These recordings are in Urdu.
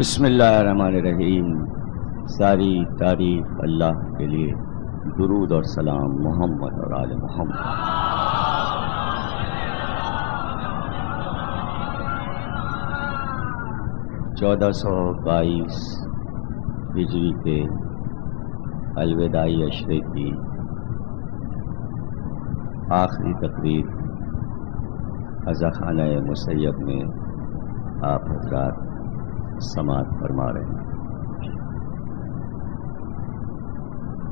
بسم اللہ الرحمن الرحیم۔ ساری تعریف اللہ کے لیے، درود اور سلام محمد اور آل محمد۔ 1422 ہجری کے الوداعی عشرے کی آخری تقریر عزاخانہ مسیب میں آپ حضرات سماعت فرما رہے ہیں۔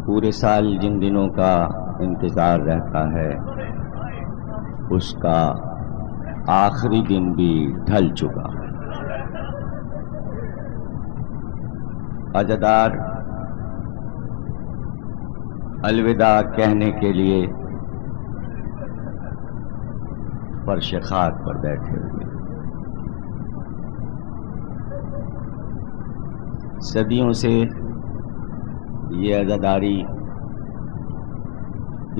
پورے سال جن دنوں کا انتظار رہتا ہے اس کا آخری دن بھی ڈھل چکا۔ عزادار الوداع کہنے کے لیے فرش خاک پر بیٹھے ہوئے۔ صدیوں سے یہ عزاداری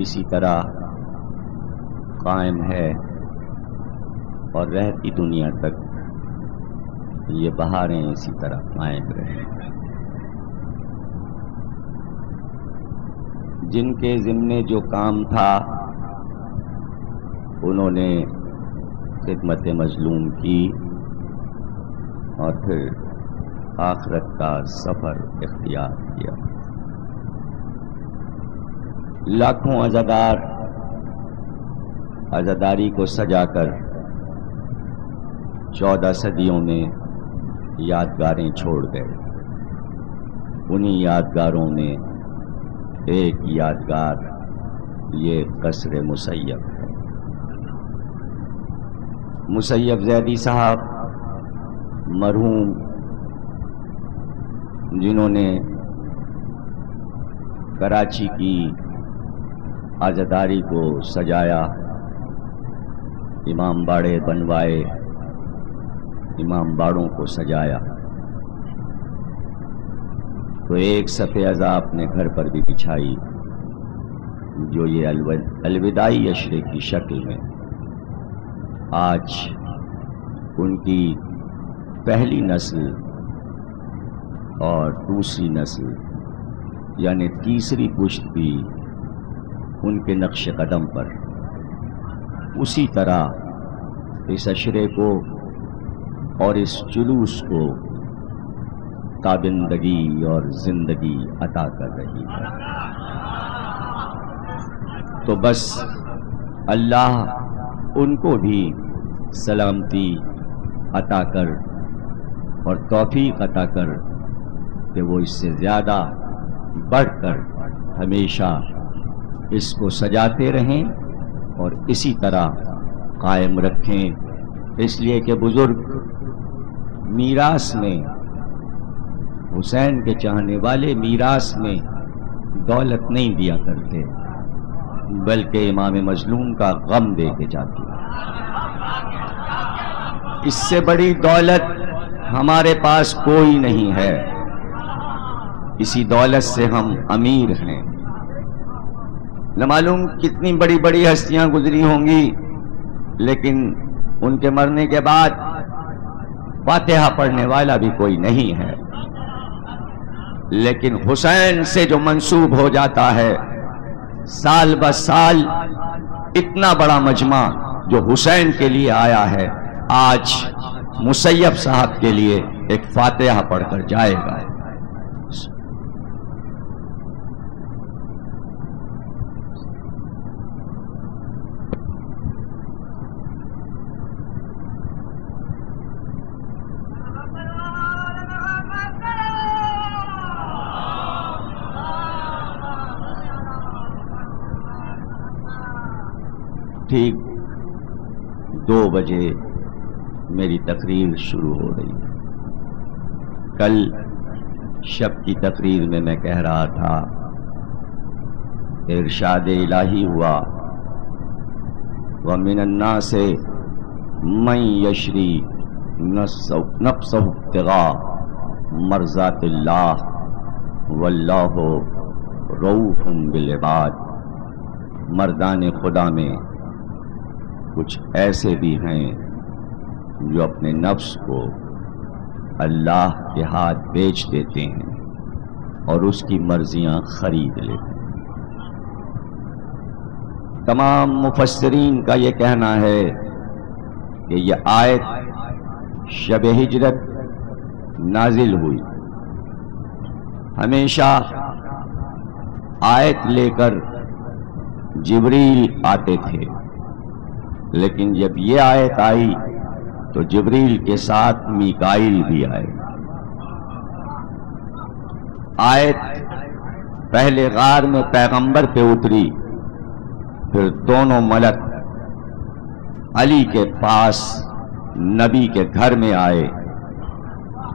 اسی طرح قائم ہے اور رہتی دنیا تک یہ بہاریں اسی طرح قائم رہیں۔ جن کے ذمے جو کام تھا انہوں نے خدمت مظلوم کی اور پھر آخرت کا سفر اختیار کیا۔ لاکھوں عزادار عزاداری کو سجا کر 14 صدیوں میں یادگاریں چھوڑ گئے۔ انہی یادگاروں میں ایک یادگار یہ قصر مسیب ہے۔ مسیب زیدی صاحب مرحوم، جنہوں نے کراچی کی عزاداری کو سجایا، امام باڑے بنوائے، امام باڑوں کو سجایا، تو ایک صفحہ عزا اپنے گھر پر بھی بچھائی جو یہ الوداعی عشرے کی شکل میں آج ان کی پہلی نسل اور دوسری نسل یعنی تیسری پشت بھی ان کے نقش قدم پر اسی طرح اس عشرے کو اور اس جلوس کو تابندگی اور زندگی عطا کر رہی ہے۔ تو بس اللہ ان کو بھی سلامتی عطا کر اور توفیق عطا کر کہ وہ اس سے زیادہ بڑھ کر ہمیشہ اس کو سجاتے رہیں اور اسی طرح قائم رکھیں، اس لیے کہ بزرگ میراث میں، حسین کے چاہنے والے میراث میں دولت نہیں دیا کرتے بلکہ امام مظلوم کا غم دے کے جاتے۔ اس سے بڑی دولت ہمارے پاس کوئی نہیں ہے، اسی دولت سے ہم امیر ہیں۔ نہ معلوم کتنی بڑی بڑی ہستیاں گزری ہوں گی، لیکن ان کے مرنے کے بعد فاتحہ پڑھنے والا بھی کوئی نہیں ہے، لیکن حسین سے جو منسوب ہو جاتا ہے سال بہ سال اتنا بڑا مجمع جو حسین کے لیے آیا ہے، آج مسیب صاحب کے لیے ایک فاتحہ پڑھ کر جائے گا۔ ٹھیک 2 بجے میری تقریر شروع ہو رہی ہے۔ کل شب کی تقریر میں میں کہہ رہا تھا ارشاد الہی ہوا وَمِنَ النَّاسِ مَن يَشْرِي نَفْسَهُ ابْتِغَاءَ مَرْضَاتِ اللَّهِ وَاللَّهُ رَءُوفٌ بِالْعِبَادِ۔ مردان خدا میں کچھ ایسے بھی ہیں جو اپنے نفس کو اللہ کے ہاتھ بیچ دیتے ہیں اور اس کی مرضیاں خرید لیتے ہیں۔ تمام مفسرین کا یہ کہنا ہے کہ یہ آیت شب ہجرت نازل ہوئی۔ ہمیشہ آیت لے کر جبریل آتے تھے، لیکن جب یہ آیت آئی تو جبریل کے ساتھ میکائیل بھی آئے۔ آیت پہلے غار میں پیغمبر پہ اتری، پھر دونوں ملک علی کے پاس نبی کے گھر میں آئے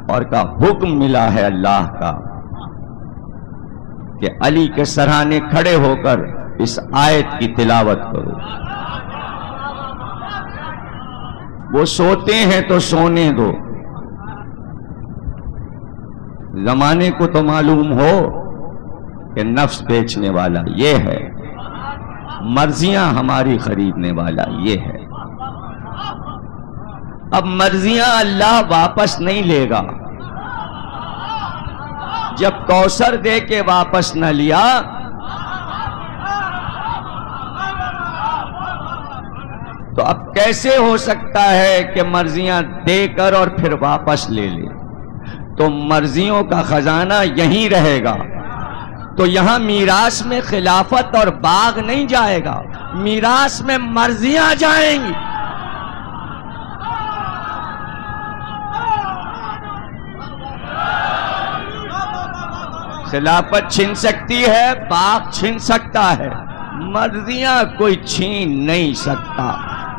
اور کا حکم ملا ہے اللہ کا کہ علی کے سرہانے کھڑے ہو کر اس آیت کی تلاوت کرو۔ وہ سوتے ہیں تو سونے دو، زمانے کو تو معلوم ہو کہ نفس بیچنے والا یہ ہے، مرضیاں ہماری خریدنے والا یہ ہے۔ اب مرضیاں اللہ واپس نہیں لے گا۔ جب کوثر دے کے واپس نہ لیا تو اب کیسے ہو سکتا ہے کہ مرضیاں دے کر اور پھر واپس لے لے؟ تو مرضیوں کا خزانہ یہیں رہے گا۔ تو یہاں میراث میں خلافت اور باغ نہیں جائے گا، میراث میں مرضیاں جائیں گی۔ خلافت چھن سکتی ہے، باغ چھن سکتا ہے، مرضیاں کوئی چھین نہیں سکتا۔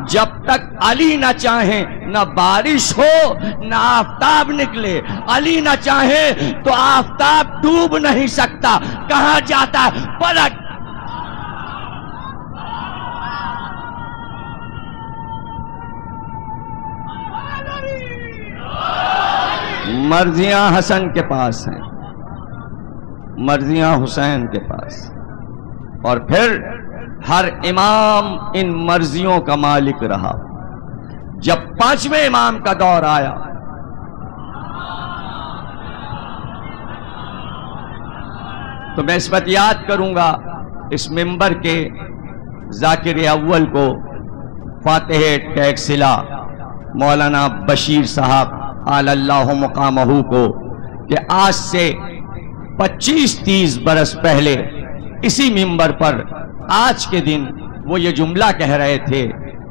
جب تک علی نہ چاہیں نہ بارش ہو نہ آفتاب نکلے، علی نہ چاہے تو آفتاب ڈوب نہیں سکتا۔ کہاں جاتا ہے؟ پلٹ۔ مرضیاں حسن کے پاس ہیں، مرضیاں حسین کے پاس، اور پھر ہر امام ان مرضیوں کا مالک رہا۔ جب پانچویں امام کا دور آیا تو میں اس وقت یاد کروں گا اس منبر کے ذاکر اول کو، فاتح ٹیکسلا مولانا بشیر صاحب اعلی اللہ مقامہ کو، کہ آج سے 25-30 برس پہلے اسی منبر پر آج کے دن وہ یہ جملہ کہہ رہے تھے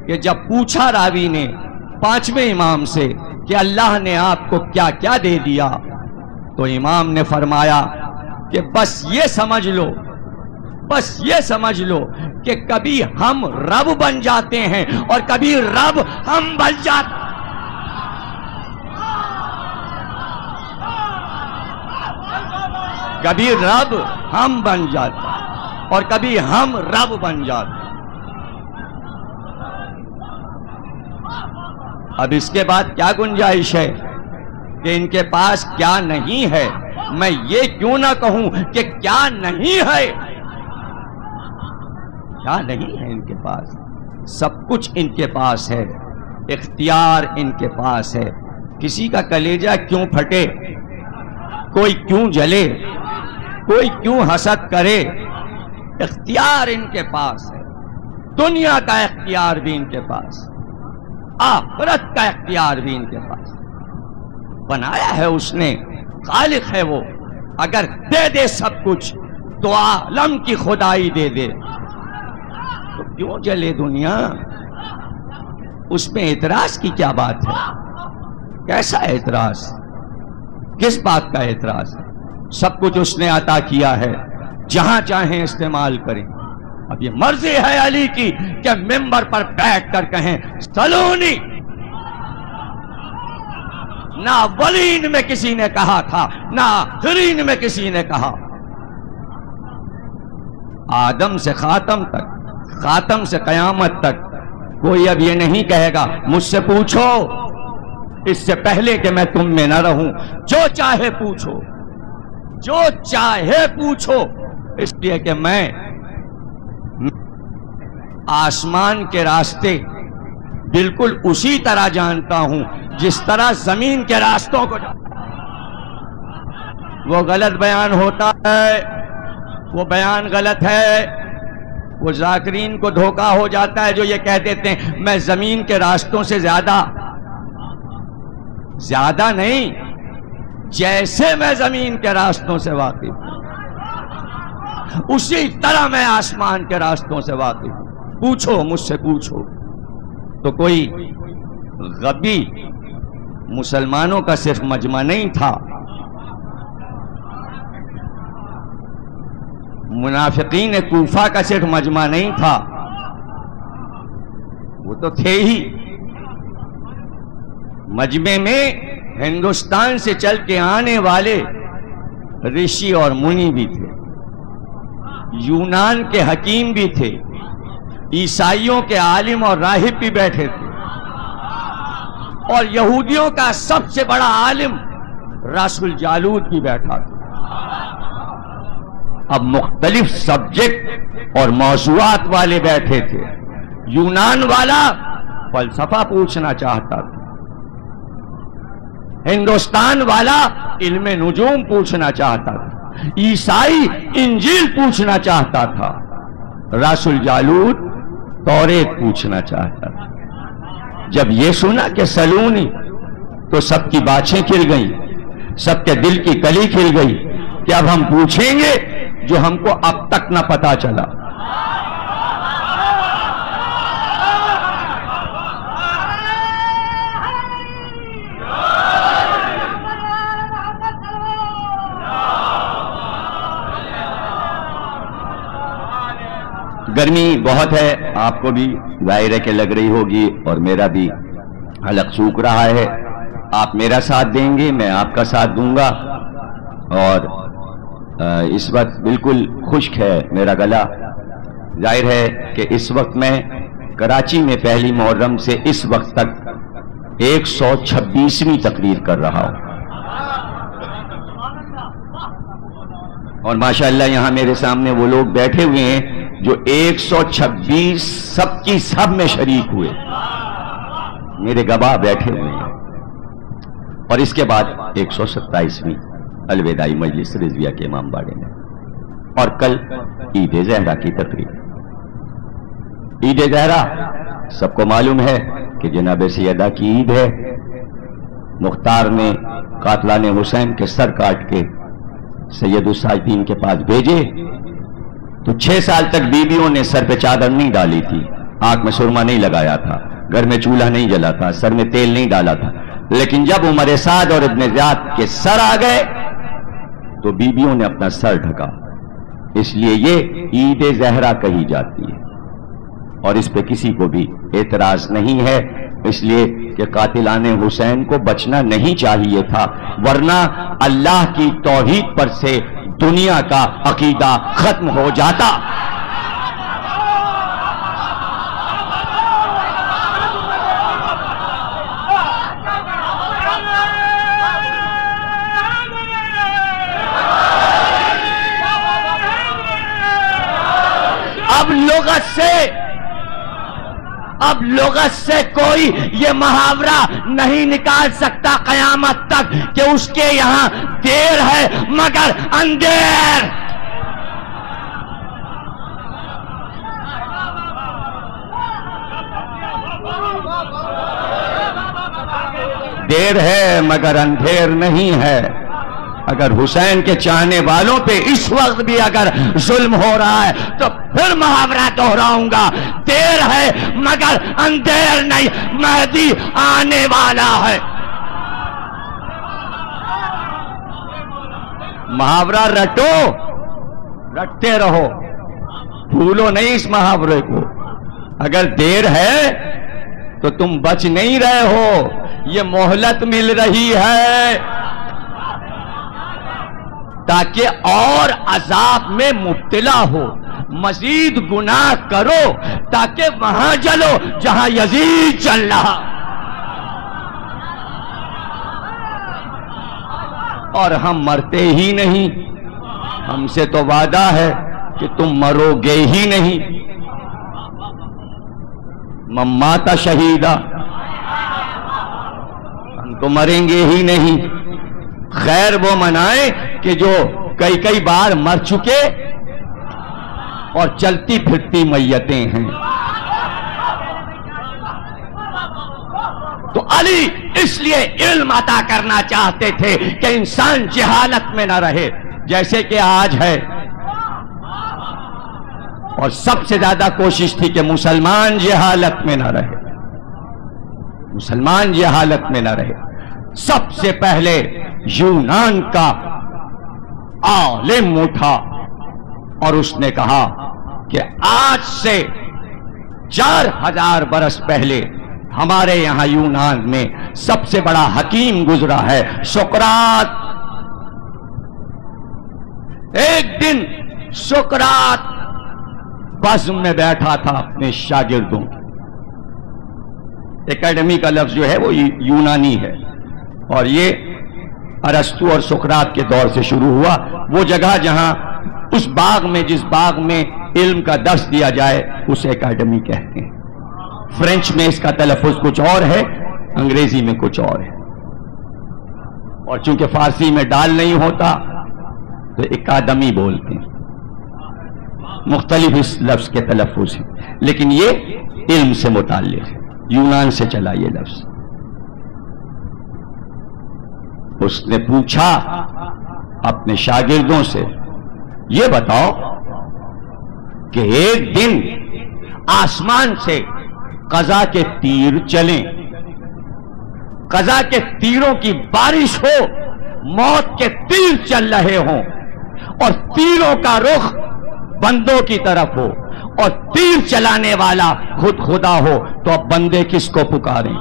کہ جب پوچھا راوی نے پانچویں امام سے کہ اللہ نے آپ کو کیا کیا دے دیا، تو امام نے فرمایا کہ بس یہ سمجھ لو، بس یہ سمجھ لو کہ کبھی ہم رب بن جاتے ہیں اور کبھی رب ہم بن جاتے ہیں۔ کبھی رب ہم بن جاتے ہیں اور کبھی ہم رب بن جاتے ہیں۔ اب اس کے بعد کیا گنجائش ہے کہ ان کے پاس کیا نہیں ہے؟ میں یہ کیوں نہ کہوں کہ کیا نہیں ہے؟ کیا نہیں ہے ان کے پاس؟ سب کچھ ان کے پاس ہے، اختیار ان کے پاس ہے۔ کسی کا کلیجہ کیوں پھٹے، کوئی کیوں جلے، کوئی کیوں حسد کرے، اختیار ان کے پاس ہے۔ دنیا کا اختیار بھی ان کے پاس، آخرت کا اختیار بھی ان کے پاس۔ بنایا ہے اس نے، خالق ہے وہ۔ اگر دے دے سب کچھ تو عالم کی خدائی دے دے، تو کیوں جلے دنیا؟ اس میں اعتراض کی کیا بات ہے؟ کیسا اعتراض؟ کس بات کا اعتراض ہے؟ سب کچھ اس نے عطا کیا ہے، جہاں چاہیں استعمال کریں۔ اب یہ مرضی ہے علی کی کہ منبر پر بیٹھ کر کہیں سلونی۔ نہ اولین میں کسی نے کہا تھا، نہ آخرین میں کسی نے کہا۔ آدم سے خاتم تک، خاتم سے قیامت تک کوئی اب یہ نہیں کہے گا مجھ سے پوچھو، اس سے پہلے کہ میں تم میں نہ رہوں۔ جو چاہے پوچھو، جو چاہے پوچھو، اس لیے کہ میں آسمان کے راستے بالکل اسی طرح جانتا ہوں جس طرح زمین کے راستوں کو وہ غلط بیان ہوتا ہے، وہ بیان غلط ہے، وہ ذاکرین کو دھوکہ ہو جاتا ہے جو یہ کہہ دیتے ہیں میں زمین کے راستوں سے زیادہ نہیں، جیسے میں زمین کے راستوں سے واقف ہوں اسی طرح میں آسمان کے راستوں سے واقف ہوں۔ پوچھو مجھ سے، پوچھو تو کوئی غبی مسلمانوں کا صرف مجمع نہیں تھا، منافقین کوفہ کا صرف مجمع نہیں تھا، وہ تو تھے ہی۔ مجمع میں ہندوستان سے چل کے آنے والے رشی اور منی بھی تھے، یونان کے حکیم بھی تھے، عیسائیوں کے عالم اور راہب بھی بیٹھے تھے، اور یہودیوں کا سب سے بڑا عالم راس الجالوت بھی بیٹھا تھا۔ اب مختلف سبجیکٹ اور موضوعات والے بیٹھے تھے۔ یونان والا فلسفہ پوچھنا چاہتا تھا، ہندوستان والا علم نجوم پوچھنا چاہتا تھا، عیسائی انجیل پوچھنا چاہتا تھا، راس الجالوت توریت پوچھنا چاہتا تھا۔ جب یہ سنا کہ سلونی، تو سب کی باتیں کھل گئیں، سب کے دل کی کلی کھل گئی کہ اب ہم پوچھیں گے جو ہم کو اب تک نہ پتا چلا۔ گرمی بہت ہے، آپ کو بھی ظاہر ہے کہ لگ رہی ہوگی، اور میرا بھی حلق سوکھ رہا ہے۔ آپ میرا ساتھ دیں گے، میں آپ کا ساتھ دوں گا، اور اس وقت بالکل خشک ہے میرا گلا۔ ظاہر ہے کہ اس وقت میں کراچی میں پہلی محرم سے اس وقت تک 126ویں تقریر کر رہا ہوں، اور ماشاءاللہ یہاں میرے سامنے وہ لوگ بیٹھے ہوئے ہیں جو 126 سب کی سب میں شریک ہوئے، میرے گواہ بیٹھے ہوئے ہیں۔ اور اس کے بعد 127ویں الوداعی مجلس رضویہ کے امام باڑے میں، اور کل عید زہرا کی تقریب۔ عید زہرا سب کو معلوم ہے کہ جناب سیدہ کی عید ہے۔ مختار نے قاتلان حسین کے سر کاٹ کے سید السائقین کے پاس بھیجے تو 6 سال تک بیویوں نے سر پہ چادر نہیں ڈالی تھی، آنکھ میں سرما نہیں لگایا تھا، گھر میں چولہا نہیں جلا تھا، سر میں تیل نہیں ڈالا تھا۔ لیکن جب عمر سعد اور ابن زیاد کے سر آ گئے تو بیویوں نے اپنا سر ڈھکا، اس لیے یہ عید زہرا کہی جاتی ہے، اور اس پہ کسی کو بھی اعتراض نہیں ہے، اس لیے کہ قاتلان حسین کو بچنا نہیں چاہیے تھا، ورنہ اللہ کی توحید پر سے دنیا کا عقیدہ ختم ہو جاتا۔ اب لغت سے کوئی یہ محاورہ نہیں نکال سکتا قیامت تک کہ اس کے یہاں دیر ہے مگر اندھیر۔ دیر ہے مگر اندھیر نہیں ہے۔ اگر حسین کے چاہنے والوں پہ اس وقت بھی اگر ظلم ہو رہا ہے تو پھر محاورہ دہراؤں گا، دیر ہے مگر اندھیر نہیں، مہدی آنے والا ہے۔ محاورہ رٹو، رٹتے رہو، بھولو نہیں اس محاورے کو۔ اگر دیر ہے تو تم بچ نہیں رہے ہو، یہ مہلت مل رہی ہے تاکہ اور عذاب میں مبتلا ہو، مزید گناہ کرو تاکہ وہاں جلو جہاں یزید چل رہا۔ اور ہم مرتے ہی نہیں، ہم سے تو وعدہ ہے کہ تم مرو گے ہی نہیں۔ من مات شہیدا تو مریں گے ہی نہیں. خیر وہ منائیں کہ جو کئی کئی بار مر چکے اور چلتی پھرتی میتیں ہیں. تو علی اس لیے علم عطا کرنا چاہتے تھے کہ انسان جہالت میں نہ رہے جیسے کہ آج ہے. اور سب سے زیادہ کوشش تھی کہ مسلمان جہالت میں نہ رہے. مسلمان جہالت میں نہ رہے. سب سے پہلے یونان کا عالم اٹھا اور اس نے کہا کہ آج سے 4000 برس پہلے ہمارے یہاں یونان میں سب سے بڑا حکیم گزرا ہے سقراط. ایک دن سقراط بزم میں بیٹھا تھا اپنے شاگردوں. اکیڈمی کا لفظ جو ہے وہ یونانی ہے اور یہ ارسطو اور سقراط کے دور سے شروع ہوا. وہ جگہ جہاں اس باغ میں جس باغ میں علم کا درس دیا جائے اسے اکیڈمی کہتے ہیں. فرینچ میں اس کا تلفظ کچھ اور ہے, انگریزی میں کچھ اور ہے, اور چونکہ فارسی میں ڈال نہیں ہوتا تو اکادمی بولتے ہیں. مختلف اس لفظ کے تلفظ ہیں لیکن یہ علم سے متعلق ہے. یونان سے چلا یہ لفظ. اس نے پوچھا اپنے شاگردوں سے, یہ بتاؤ کہ ایک دن آسمان سے قضا کے تیر چلیں, قضا کے تیروں کی بارش ہو, موت کے تیر چل رہے ہوں اور تیروں کا رخ بندوں کی طرف ہو اور تیر چلانے والا خود خدا ہو, تو اب بندے کس کو پکاریں؟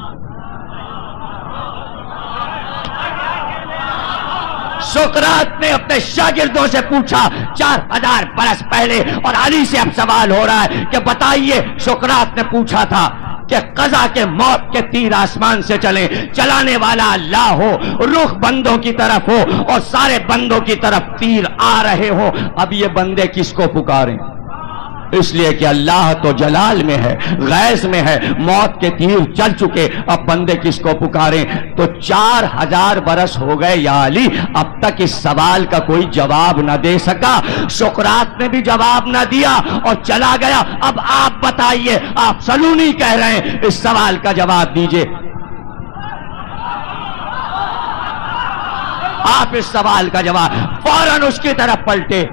سقراط نے اپنے شاگردوں سے پوچھا 4000 برس پہلے, اور علی سے اب سوال ہو رہا ہے کہ بتائیے. سقراط نے پوچھا تھا کہ قضا کے موت کے تیر آسمان سے چلیں, چلانے والا اللہ ہو, رخ بندوں کی طرف ہو اور سارے بندوں کی طرف تیر آ رہے ہوں, اب یہ بندے کس کو پکاریں؟ اس لیے کہ اللہ تو جلال میں ہے, غیظ میں ہے, موت کے تیر چل چکے, اب بندے کس کو پکاریں؟ تو 4000 برس ہو گئے یا علی, اب تک اس سوال کا کوئی جواب نہ دے سکا. سقراط نے بھی جواب نہ دیا اور چلا گیا. اب آپ بتائیے, آپ سلونی کہہ رہے ہیں, اس سوال کا جواب دیجئے. آپ اس سوال کا جواب فوراً اس کی طرف پلٹے.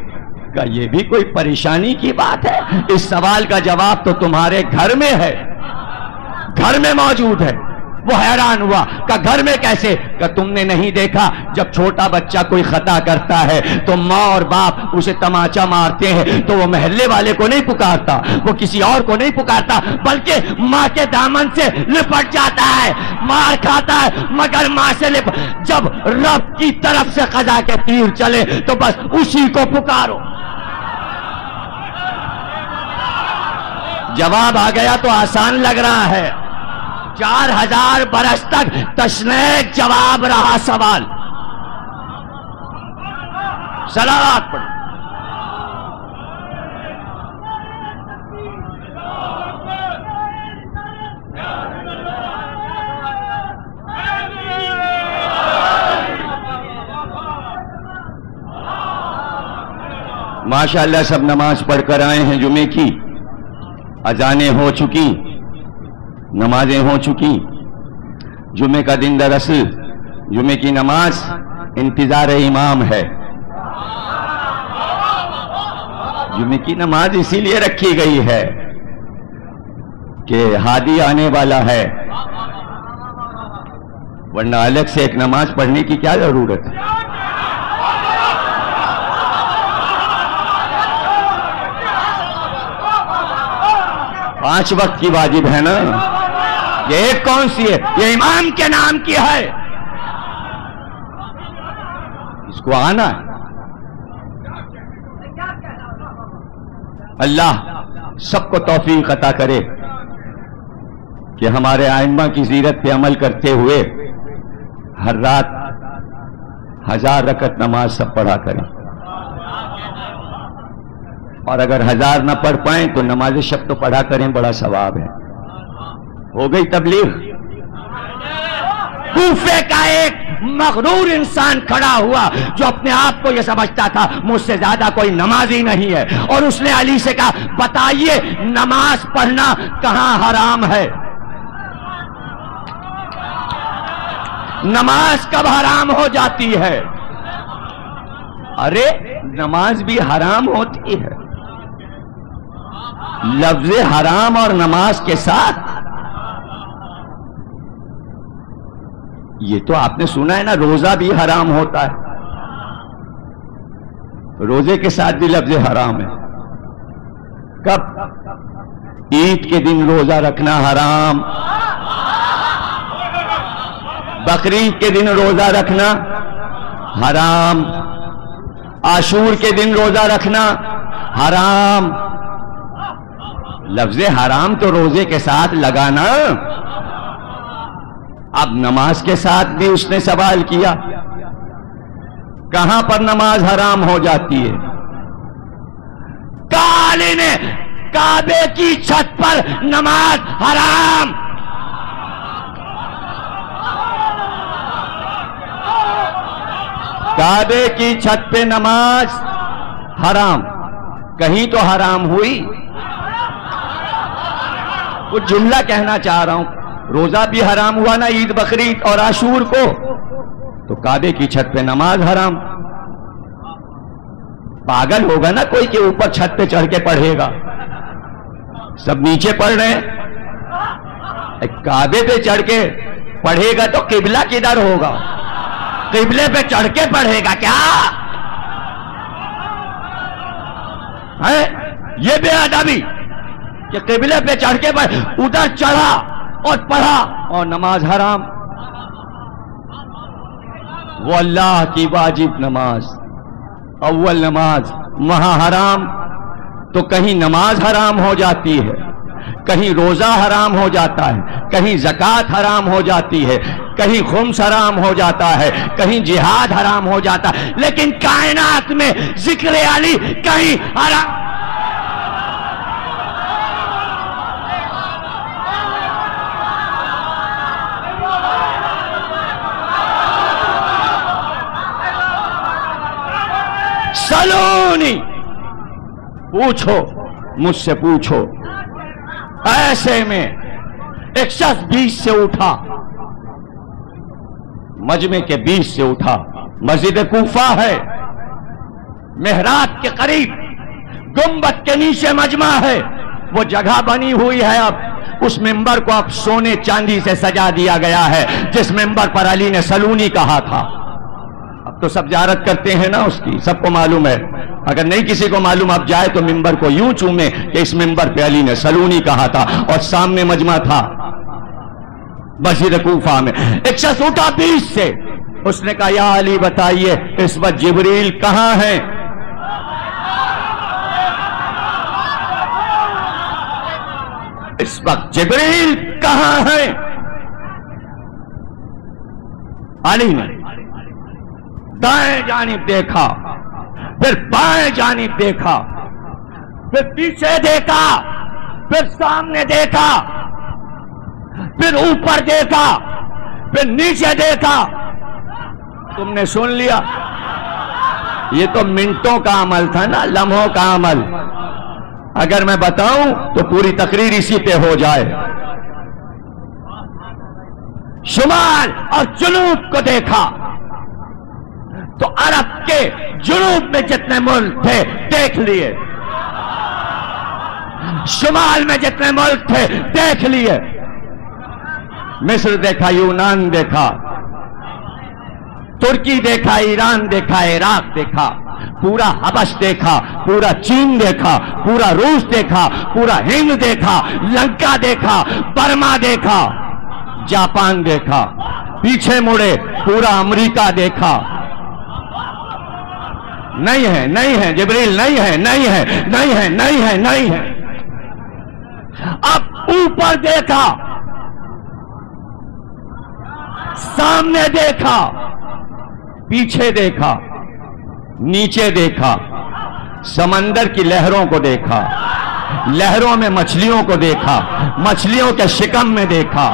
یہ بھی کوئی پریشانی کی بات ہے؟ اس سوال کا جواب تو تمہارے گھر میں ہے, گھر میں موجود ہے. وہ حیران ہوا کہ گھر میں کیسے؟ کہ تم نے نہیں دیکھا جب چھوٹا بچہ کوئی خطا کرتا ہے تو ماں اور باپ اسے تماچا مارتے ہیں تو وہ محلے والے کو نہیں پکارتا, وہ کسی اور کو نہیں پکارتا, بلکہ ماں کے دامن سے لپٹ جاتا ہے, مار کھاتا ہے مگر ماں سے جب رب کی طرف سے قضا کے تیر چلے تو بس اسی کو پکارو. جواب آ گیا تو آسان لگ رہا ہے. 4000 برس تک تشنیک جواب رہا سوال. صلوات پڑھ. ماشاءاللہ سب نماز پڑھ کر آئے ہیں جمعے کی. اذانیں ہو چکی, نمازیں ہو چکی. جمعے کا دن دراصل جمعے کی نماز انتظار امام ہے. جمعے کی نماز اسی لیے رکھی گئی ہے کہ ہادی آنے والا ہے, ورنہ الگ سے ایک نماز پڑھنے کی کیا ضرورت ہے؟ پانچ وقت کی واجب ہے نا. یہ ایک کون سی ہے؟ یہ امام کے نام کی ہے, اس کو آنا ہے. اللہ سب کو توفیق عطا کرے کہ ہمارے ائمہ کی سیرت پہ عمل کرتے ہوئے ہر رات 1000 رکعت نماز سب پڑھا کریں, اور اگر 1000 نہ پڑھ پائیں تو نماز شب تو پڑھا کریں, بڑا ثواب ہے. ہو گئی تبلیغ. کوفے کا ایک مغرور انسان کھڑا ہوا جو اپنے آپ کو یہ سمجھتا تھا مجھ سے زیادہ کوئی نمازی نہیں ہے، اور اس نے علی سے کہا بتائیے نماز پڑھنا کہاں حرام ہے؟ نماز کب حرام ہو جاتی ہے؟ ارے نماز بھی حرام ہوتی ہے، لفظ حرام اور نماز کے ساتھ۔ یہ تو آپ نے سنا ہے نا، روزہ بھی حرام ہوتا ہے، روزے کے ساتھ بھی لفظ حرام ہے۔ کب؟ عید کے دن روزہ رکھنا حرام، بقرعید کے دن روزہ رکھنا حرام، عاشور کے دن روزہ رکھنا حرام۔ لفظ حرام تو روزے کے ساتھ لگانا۔ اب نماز کے ساتھ بھی اس نے سوال کیا، کہاں پر نماز حرام ہو جاتی ہے؟ علی نے کعبے کی چھت پر نماز حرام۔ کعبے کی چھت پہ نماز حرام، کہیں تو حرام ہوئی؟ وہ جملہ کہنا چاہ رہا ہوں، روزہ بھی حرام ہوا نا عید بقرعید اور عاشور کو، تو کعبے کی چھت پہ نماز حرام۔ پاگل ہوگا نا کوئی کہ اوپر چھت پہ چڑھ کے پڑھے گا، سب نیچے پڑھ رہے ہیں، کعبے پہ چڑھ کے پڑھے گا تو قبلہ کدھر ہوگا؟ قبلے پہ چڑھ کے پڑھے گا کیا؟ یہ بے ادبی کہ قبلے پہ چڑھ کے ادھر چڑھا اور پڑھا اور نماز حرام۔ وہ اللہ کی واجب نماز، اول نماز وہاں حرام، تو کہیں نماز حرام ہو جاتی ہے، کہیں روزہ حرام ہو جاتا ہے، کہیں زکوٰۃ حرام ہو جاتی ہے، کہیں خمس حرام ہو جاتا ہے، کہیں جہاد حرام ہو جاتا ہے، لیکن کائنات میں ذکر علی کہیں حرام۔ سلونی، پوچھو مجھ سے پوچھو۔ ایسے میں ایک شخص بیچ سے اٹھا، مجمع کے بیچ سے اٹھا، مسجد کوفہ ہے، محراب کے قریب گنبد کے نیچے مجمع ہے، وہ جگہ بنی ہوئی ہے۔ اب اس منبر کو اب سونے چاندی سے سجا دیا گیا ہے جس منبر پر علی نے سلونی کہا تھا۔ اب تو سب زیارت کرتے ہیں نا اس کی، سب کو معلوم ہے، اگر نہیں کسی کو معلوم اب جائے تو منبر کو یوں چومے کہ اس منبر پہ علی نے سلونی کہا تھا، اور سامنے مجمع تھا مسجد کوفہ میں۔ ایک شخص اٹھا بیچ سے، اس نے کہا یا علی بتائیے اس وقت جبریل کہاں ہیں؟ اس وقت جبریل کہاں ہیں؟ علی نے دائیں جانب دیکھا، پھر بائیں جانب دیکھا، پھر پیچھے دیکھا، پھر سامنے دیکھا، پھر اوپر دیکھا، پھر نیچے دیکھا۔ تم نے سن لیا، یہ تو منٹوں کا عمل تھا نا، لمحوں کا عمل۔ اگر میں بتاؤں تو پوری تقریر اسی پہ ہو جائے۔ شمال اور جنوب کو دیکھا تو عرب کے جنوب میں جتنے ملک تھے دیکھ لیے، شمال میں جتنے ملک تھے دیکھ لیے، مصر دیکھا، یونان دیکھا، ترکی دیکھا، ایران دیکھا، عراق دیکھا، پورا حبش دیکھا، پورا چین دیکھا، پورا روس دیکھا، پورا ہند دیکھا، لنکا دیکھا، برما دیکھا، جاپان دیکھا، پیچھے مڑے پورا امریکہ دیکھا۔ نہیں ہے، نہیں ہے جبریل، نہیں ہے، نہیں ہے، نہیں ہے، نہیں ہے، نہیں ہے۔ اب اوپر دیکھا، سامنے دیکھا، پیچھے دیکھا، نیچے دیکھا، سمندر کی لہروں کو دیکھا، لہروں میں مچھلیوں کو دیکھا، مچھلیوں کے شکم میں دیکھا،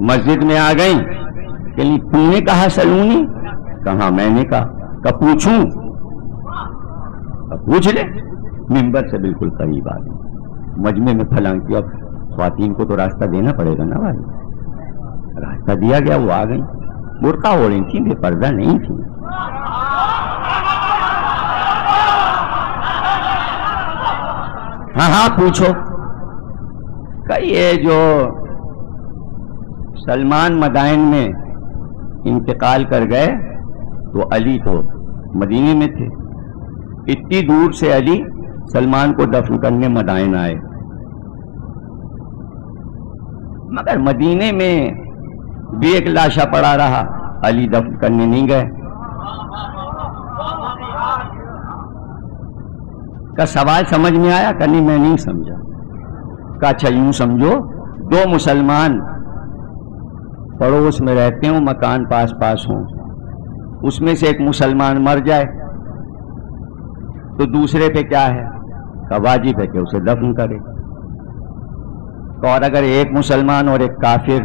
مسجد میں آ گئی کہ تم نے کہا سلونی؟ کہاں میں نے کہا پوچھوں؟ پوچھ لے. ممبر سے بالکل قریب آ گئی، مجمع میں پھلانگ کی. اب خواتین کو تو راستہ دینا پڑے گا نا بھائی. راستہ دیا گیا، وہ آ گئی. برقع اوڑھی تھی، بے پردہ نہیں تھی. ہاں پوچھو. کہ یہ جو سلمان مدائن میں انتقال کر گئے تو علی تو مدینے میں تھے. اتنی دور سے علی سلمان کو دفن کرنے مدائن آئے، مگر مدینے میں بھی ایک لاشا پڑا رہا، علی دفن کرنے نہیں گئے. کا سوال سمجھ میں آیا؟ کہ نہیں میں نہیں سمجھا. کا اچھا یوں سمجھو، دو مسلمان پڑوس میں رہتے ہوں، مکان پاس پاس ہوں، اس میں سے ایک مسلمان مر جائے تو دوسرے پہ کیا ہے؟ کا واجب ہے کہ اسے دفن کرے. اور اگر ایک مسلمان اور ایک کافر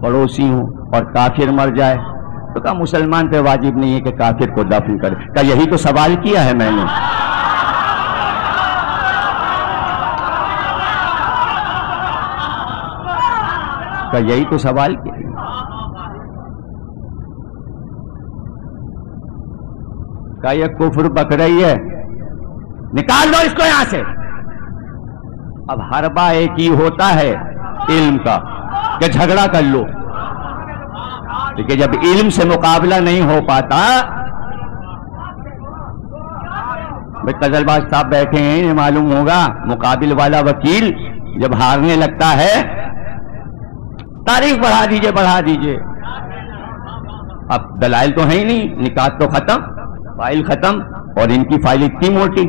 پڑوسی ہوں اور کافر مر جائے تو کا مسلمان پہ واجب نہیں ہے کہ کافر کو دفن کرے. کا یہی تو سوال کیا ہے میں نے. کا یہی تو سوال کیا. کا یہ کفر بک رہی ہے، نکال دو اس کو یہاں سے. اب حربہ ایک ہی ہوتا ہے علم کا کہ جھگڑا کر لو، لیکن جب علم سے مقابلہ نہیں ہو پاتا. بھائی غزل باز صاحب بیٹھے ہیں، یہ معلوم ہوگا مقابل والا وکیل جب ہارنے لگتا ہے تاریخ بڑھا دیجئے بڑھا دیجئے. اب دلائل تو ہے ہی نہیں، نکات تو ختم، فائل ختم. اور ان کی فائل اتنی موٹی،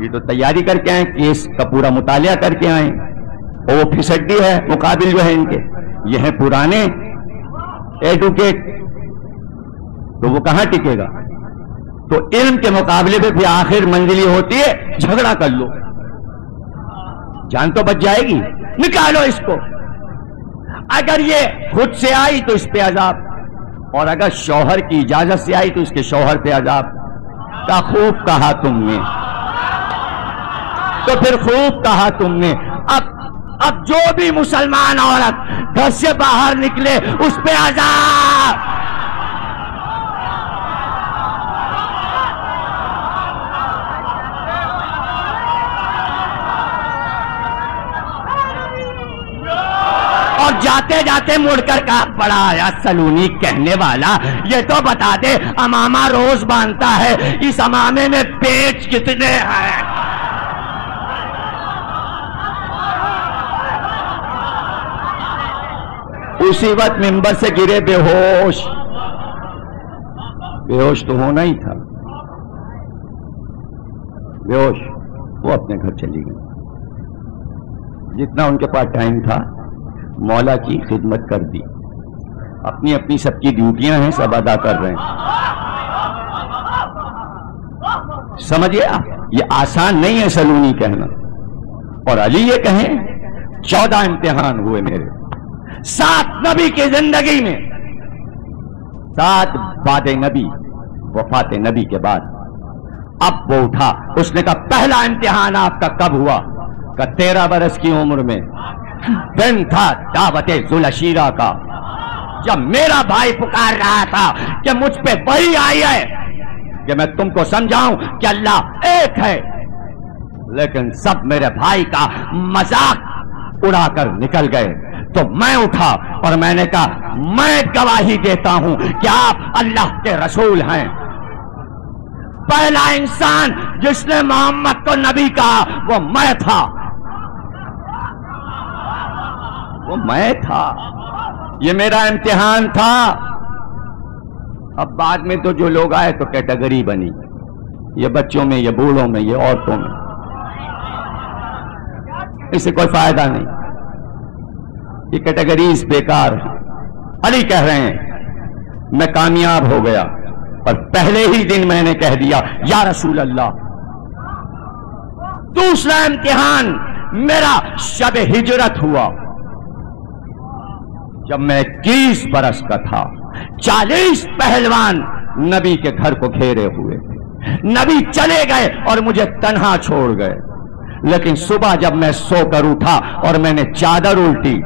یہ تو تیاری کر کے آئیں، کیس کا پورا مطالعہ کر کے آئیں. اور وہ پھسٹی ہے مقابل جو ہے ان کے، یہ ہیں پرانے ایڈوکیٹ، تو وہ کہاں ٹکے گا. تو علم کے مقابلے پہ بھی آخر منزل یہ ہوتی ہے جھگڑا کر لو، جان تو بچ جائے گی. نکالو اس کو. اگر یہ خود سے آئی تو اس پہ عذاب، اور اگر شوہر کی اجازت سے آئی تو اس کے شوہر پہ عذاب. کا خوب کہا تم نے، تو پھر خوب کہا تم نے. اب جو بھی مسلمان عورت گھر سے باہر نکلے اس پہ عذاب. اور جاتے جاتے مڑ کر کہا بڑا آیا سلونی کہنے والا، یہ تو بتا دے امامہ روز باندھتا ہے، اس امامے میں پیچ کتنے ہیں؟ اسی وقت ممبر سے گرے بے ہوش. بے ہوش تو ہونا ہی تھا، بے ہوش. وہ اپنے گھر چلی گئی. جتنا ان کے پاس ٹائم تھا مولا کی خدمت کر دی. اپنی اپنی سب کی ڈیوٹیاں ہیں، سب ادا کر رہے ہیں. سمجھے آپ؟ یہ آسان نہیں ہے سلونی کہنا. اور علی یہ کہیں 14 امتحان ہوئے میرے 7 نبی کی زندگی میں، 7 بعد نبی، وفات نبی کے بعد. اب وہ اٹھا، اس نے کہا پہلا امتحان آپ کا کب ہوا؟ کہ 13 برس کی عمر میں. دن تھا دعوت ذوالعشیرہ کا، جب میرا بھائی پکار رہا تھا کہ مجھ پہ وحی آئی ہے کہ میں تم کو سمجھاؤں کہ اللہ ایک ہے، لیکن سب میرے بھائی کا مذاق اڑا کر نکل گئے. تو میں اٹھا اور میں نے کہا میں گواہی دیتا ہوں کہ آپ اللہ کے رسول ہیں. پہلا انسان جس نے محمد کو نبی کہا وہ میں تھا، وہ میں تھا. یہ میرا امتحان تھا. اب بعد میں تو جو لوگ آئے تو کیٹیگری بنی، یہ بچوں میں، یہ بوڑھوں میں، یہ عورتوں میں. اس سے کوئی فائدہ نہیں، یہ کیٹیگریز بیکار ہیں. علی کہہ رہے ہیں میں کامیاب ہو گیا اور پہلے ہی دن میں نے کہہ دیا یا رسول اللہ. دوسرا امتحان میرا شب ہجرت ہوا. جب میں 21 برس کا تھا، 40 پہلوان نبی کے گھر کو گھیرے ہوئے تھے. نبی چلے گئے اور مجھے تنہا چھوڑ گئے. لیکن صبح جب میں سو کر اٹھا اور میں نے چادر الٹی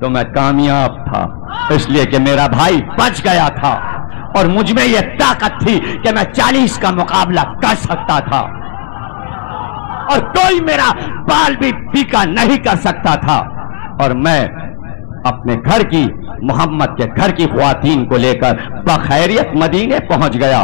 تو میں کامیاب تھا، اس لیے کہ میرا بھائی بچ گیا تھا اور مجھ میں یہ طاقت تھی کہ میں 40 کا مقابلہ کر سکتا تھا اور کوئی میرا بال بھی پیکا نہیں کر سکتا تھا. اور میں اپنے گھر کی، محمد کے گھر کی خواتین کو لے کر بخیریت مدینے پہنچ گیا.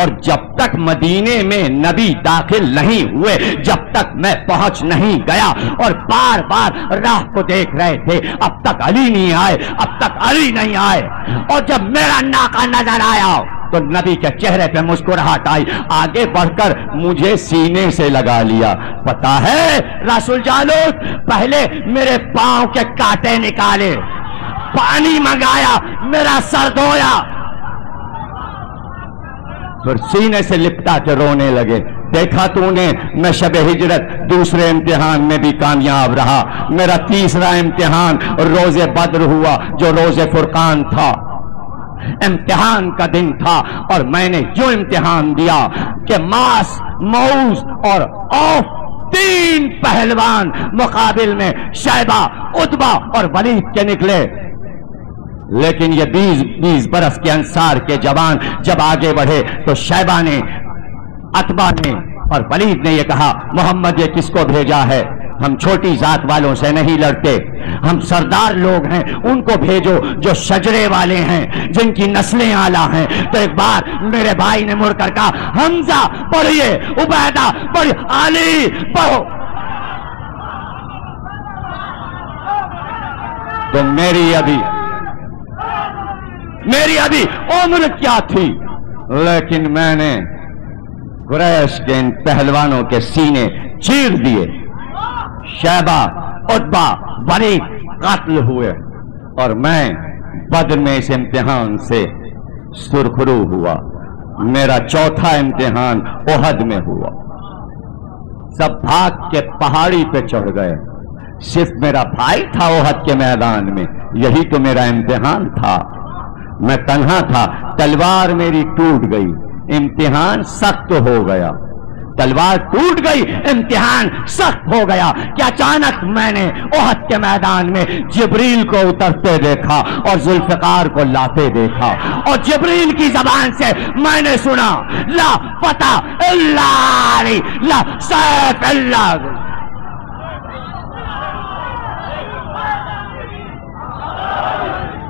اور جب تک مدینے میں نبی داخل نہیں ہوئے، جب تک میں پہنچ نہیں گیا اور بار بار راہ کو دیکھ رہے تھے، اب تک علی نہیں آئے، اب تک علی نہیں آئے. اور جب میرا ناقہ نظر آیا تو نبی کے چہرے پہ مسکراہٹ آئی، آگے بڑھ کر مجھے سینے سے لگا لیا. پتا ہے رسول جالوت، پہلے میرے پاؤں کے کانٹے نکالے، پانی منگایا، میرا سر دھویا، پھر سینے سے لپٹا کے رونے لگے. دیکھا تو نے، میں شب ہجرت دوسرے امتحان میں بھی کامیاب رہا. میرا تیسرا امتحان روز بدر ہوا جو روز فرقان تھا. امتحان کا دن تھا اور میں نے جو امتحان دیا کہ ماس، موز اور اوف 3 پہلوان مقابل میں شیبہ، عتبہ اور ولید کے نکلے. لیکن یہ 20 برس کے انصار کے جوان جب آگے بڑھے تو شیبہ نے، عتبہ نے اور ولید نے یہ کہا، محمد یہ کس کو بھیجا ہے؟ ہم چھوٹی ذات والوں سے نہیں لڑتے، ہم سردار لوگ ہیں، ان کو بھیجو جو شجرے والے ہیں، جن کی نسلیں اعلیٰ ہیں. تو ایک بار میرے بھائی نے مڑ کر کہا، حمزہ پڑھیے، عبیدہ پڑھیے، علی پڑھو. تو میری ابھی عمر کیا تھی، لیکن میں نے قریش کے ان پہلوانوں کے سینے چیر دیے. شیبہ، عتبہ، ولید قتل ہوئے اور میں بدر میں اس امتحان سے سرخرو ہوا. میرا چوتھا امتحان احد میں ہوا. سب بھاگ کے پہاڑی پہ چڑھ گئے، صرف میرا بھائی تھا احد کے میدان میں. یہی تو میرا امتحان تھا. میں تنہا تھا، تلوار میری ٹوٹ گئی، امتحان سخت ہو گیا. تلوار ٹوٹ گئی، امتحان سخت ہو گیا کہ اچانک میں نے احد کے میدان میں جبریل کو اترتے دیکھا اور ذوالفقار کو لاتے دیکھا. اور جبریل کی زبان سے میں نے سنا، لا فتح الا علی، لا سیف الا علی.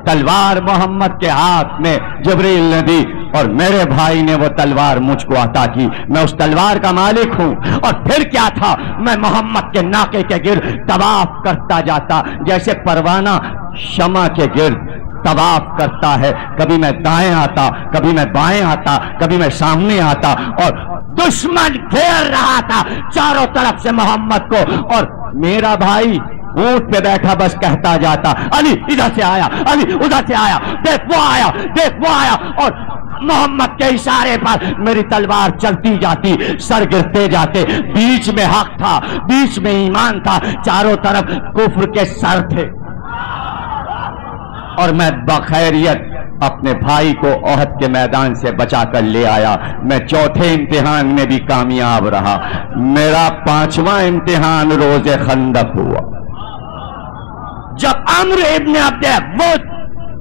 تلوار محمد کے ہاتھ میں جبریل نے دی اور میرے بھائی نے وہ تلوار مجھ کو عطا کی. میں اس تلوار کا مالک ہوں. اور پھر کیا تھا، میں محمد کے ناکے کے گرد طواف کرتا جاتا جیسے پروانہ شمع کے گرد طواف کرتا ہے. کبھی میں دائیں آتا، کبھی میں بائیں آتا، کبھی میں سامنے آتا اور دشمن گھیر رہا تھا چاروں طرف سے محمد کو. اور میرا بھائی اونٹ پہ بیٹھا بس کہتا جاتا، علی ادھر سے آیا، علی ادھر سے آیا، دیکھ وہ آیا، دیکھ وہ آیا. اور محمد کے اشارے پر میری تلوار چلتی جاتی، سر گرتے جاتے. بیچ میں حق تھا، بیچ میں ایمان تھا، چاروں طرف کفر کے سر تھے. اور میں بخیریت اپنے بھائی کو احد کے میدان سے بچا کر لے آیا. میں چوتھے امتحان میں بھی کامیاب رہا. میرا 5واں امتحان روز خندق ہوا جب عمرو ابن عبد وہ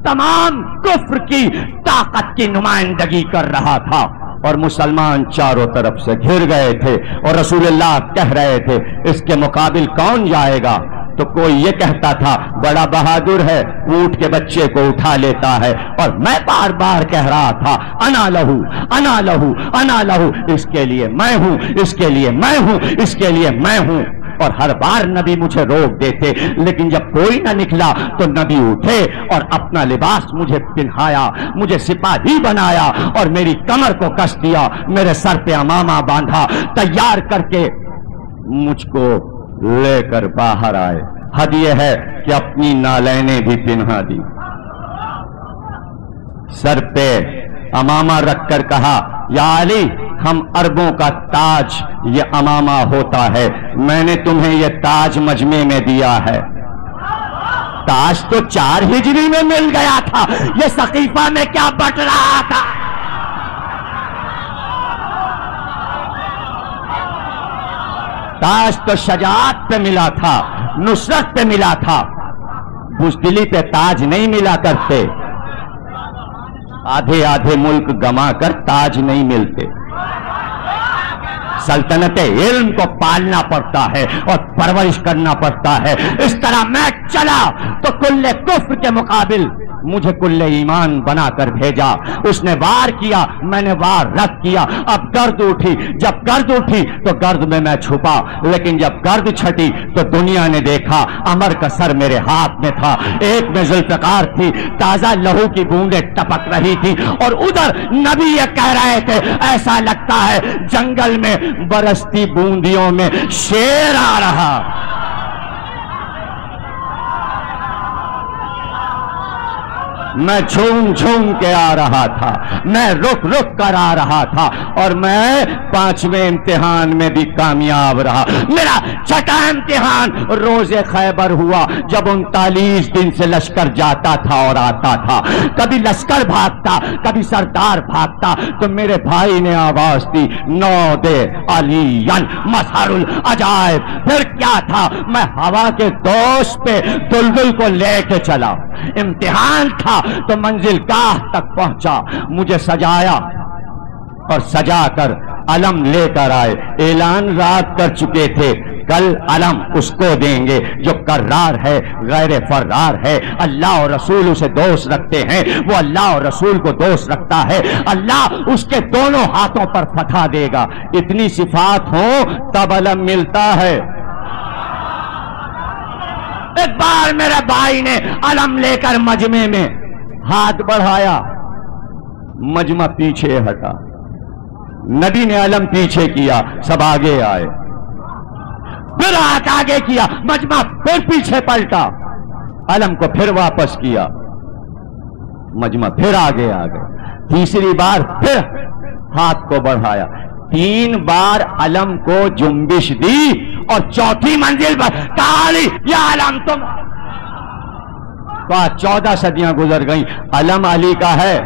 تمام کفر کی طاقت کی نمائندگی کر رہا تھا اور مسلمان چاروں طرف سے گھر گئے تھے اور رسول اللہ کہہ رہے تھے اس کے مقابل کون جائے گا. تو کوئی یہ کہتا تھا بڑا بہادر ہے، اونٹ کے بچے کو اٹھا لیتا ہے. اور میں بار بار کہہ رہا تھا انا لہو، انا لہو، انا لہو، اس کے لیے میں ہوں، اس کے لیے میں ہوں، اس کے لیے میں ہوں. اور ہر بار نبی مجھے روک دیتے، لیکن جب کوئی نہ نکلا تو نبی اٹھے اور اپنا لباس مجھے پہنایا، مجھے سپاہی بنایا اور میری کمر کو کس دیا، میرے سر پہ امامہ باندھا، تیار کر کے مجھ کو لے کر باہر آئے. حد یہ ہے کہ اپنی نالینیں بھی پہنا دی، سر پہ امامہ رکھ کر کہا یا علی ہم عربوں کا تاج یہ امامہ ہوتا ہے، میں نے تمہیں یہ تاج مجمع میں دیا ہے. تاج تو 4 ہجری میں مل گیا تھا، یہ سقیفہ میں کیا بٹ رہا تھا؟ تاج تو شجاعت پہ ملا تھا، نصرت پہ ملا تھا، بزدلی پہ تاج نہیں ملا کرتے۔ آدھے آدھے ملک گما کر تاج نہیں ملتے۔ سلطنت علم کو پالنا پڑتا ہے اور پرورش کرنا پڑتا ہے۔ اس طرح میں چلا تو کل کفر کے مقابل مجھے کل ایمان بنا کر بھیجا۔ اس نے وار کیا، میں نے وار رد کیا۔ اب گرد اٹھی، جب گرد اٹھی تو گرد میں میں چھپا، لیکن جب گرد چھٹی تو دنیا نے دیکھا عمر کا سر میرے ہاتھ میں تھا، ایک میں ذوالفقار تھی، تازہ لہو کی بوندیں ٹپک رہی تھی، اور ادھر نبی یہ کہہ رہے تھے ایسا لگتا ہے جنگل میں برستی بوندیوں میں شیر آ رہا۔ میں جھوم جھوم کے آ رہا تھا، میں رک رک کر آ رہا تھا، اور میں 5ویں امتحان میں بھی کامیاب رہا۔ میرا 6واں امتحان روز خیبر ہوا، جب 39 دن سے لشکر جاتا تھا اور آتا تھا، کبھی لشکر بھاگتا کبھی سردار بھاگتا، تو میرے بھائی نے آواز دی نود علی مظہر العجائب۔ پھر کیا تھا، میں ہوا کے دوش پہ دلدل کو لے کے چلا، امتحان تھا تو منزل گاہ تک پہنچا، مجھے سجایا اور سجا کر علم لے کر آئے۔ اعلان رات کر چکے تھے کل علم اس کو دیں گے جو قرار ہے، غیر فرار ہے، اللہ اور رسول اسے دوست رکھتے ہیں، وہ اللہ اور رسول کو دوست رکھتا ہے، اللہ اس کے دونوں ہاتھوں پر فتح دے گا۔ اتنی صفات ہوں تب علم ملتا ہے۔ ایک بار میرے بھائی نے علم لے کر مجمع میں ہاتھ بڑھایا، مجمع پیچھے ہٹا، نبی نے علم پیچھے کیا، سب آگے آئے، پھر ہاتھ آگے کیا، مجمع پھر پیچھے پلٹا، علم کو پھر واپس کیا، مجمع پھر آگے آ گئے، تیسری بار پھر ہاتھ کو بڑھایا، 3 بار علم کو جنبش دی، اور 4تھی منزل پر کہا علی یہ علم تم، کہا 14 صدیاں گزر گئیں، علم علی کا ہے،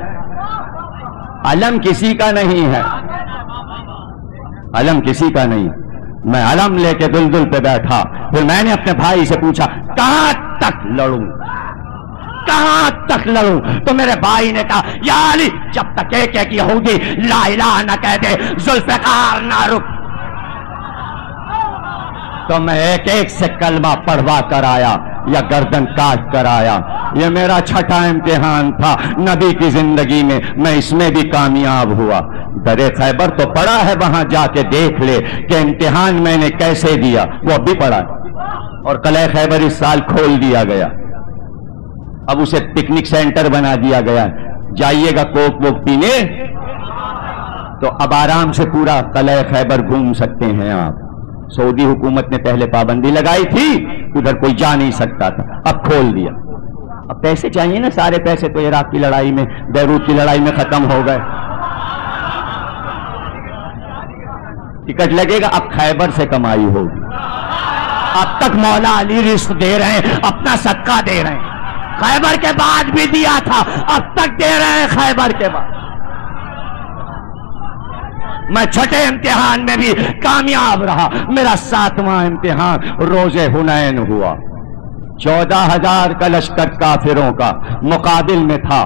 علم کسی کا نہیں ہے، علم کسی کا نہیں۔ میں علم لے کے دلدل پہ بیٹھا، پھر میں نے اپنے بھائی سے پوچھا کہاں تک لڑوں، کہاں تک لڑوں؟ تو میرے بھائی نے کہا یا علی جب تک ایک یہودی لا الہ نہ کہہ دے ذوالفقار نہ رک۔ تو میں ایک ایک سے کلمہ پڑھوا کر آیا یا گردن کاٹ کر آیا۔ یہ میرا 6واں امتحان تھا نبی کی زندگی میں، میں اس میں بھی کامیاب ہوا۔ در خیبر تو پڑھا ہے، وہاں جا کے دیکھ لے کہ امتحان میں نے کیسے دیا، وہ اب بھی پڑھا ہے۔ اور قلعہ خیبر اس سال کھول دیا گیا، اب اسے پکنک سینٹر بنا دیا گیا، جائیے گا کوک ووک پینے تو اب آرام سے پورا قلعہ خیبر گھوم سکتے ہیں آپ۔ سعودی حکومت نے پہلے پابندی لگائی تھی، ادھر کوئی جا نہیں سکتا تھا، اب کھول دیا۔ اب پیسے چاہیے نا، سارے پیسے تو عراق کی لڑائی میں، بیروت کی لڑائی میں ختم ہو گئے۔ ٹکٹ لگے گا، اب خیبر سے کمائی ہوگی۔ اب تک مولا علی رزق دے رہے ہیں، اپنا صدقہ دے رہے ہیں، خیبر کے بعد بھی دیا تھا، اب تک دے رہے ہیں خیبر کے بعد۔ میں 6 امتحان میں بھی کامیاب رہا۔ میرا 7واں امتحان روز حنین ہوا، 14,000 کا لشکر کافروں کا مقابل میں تھا۔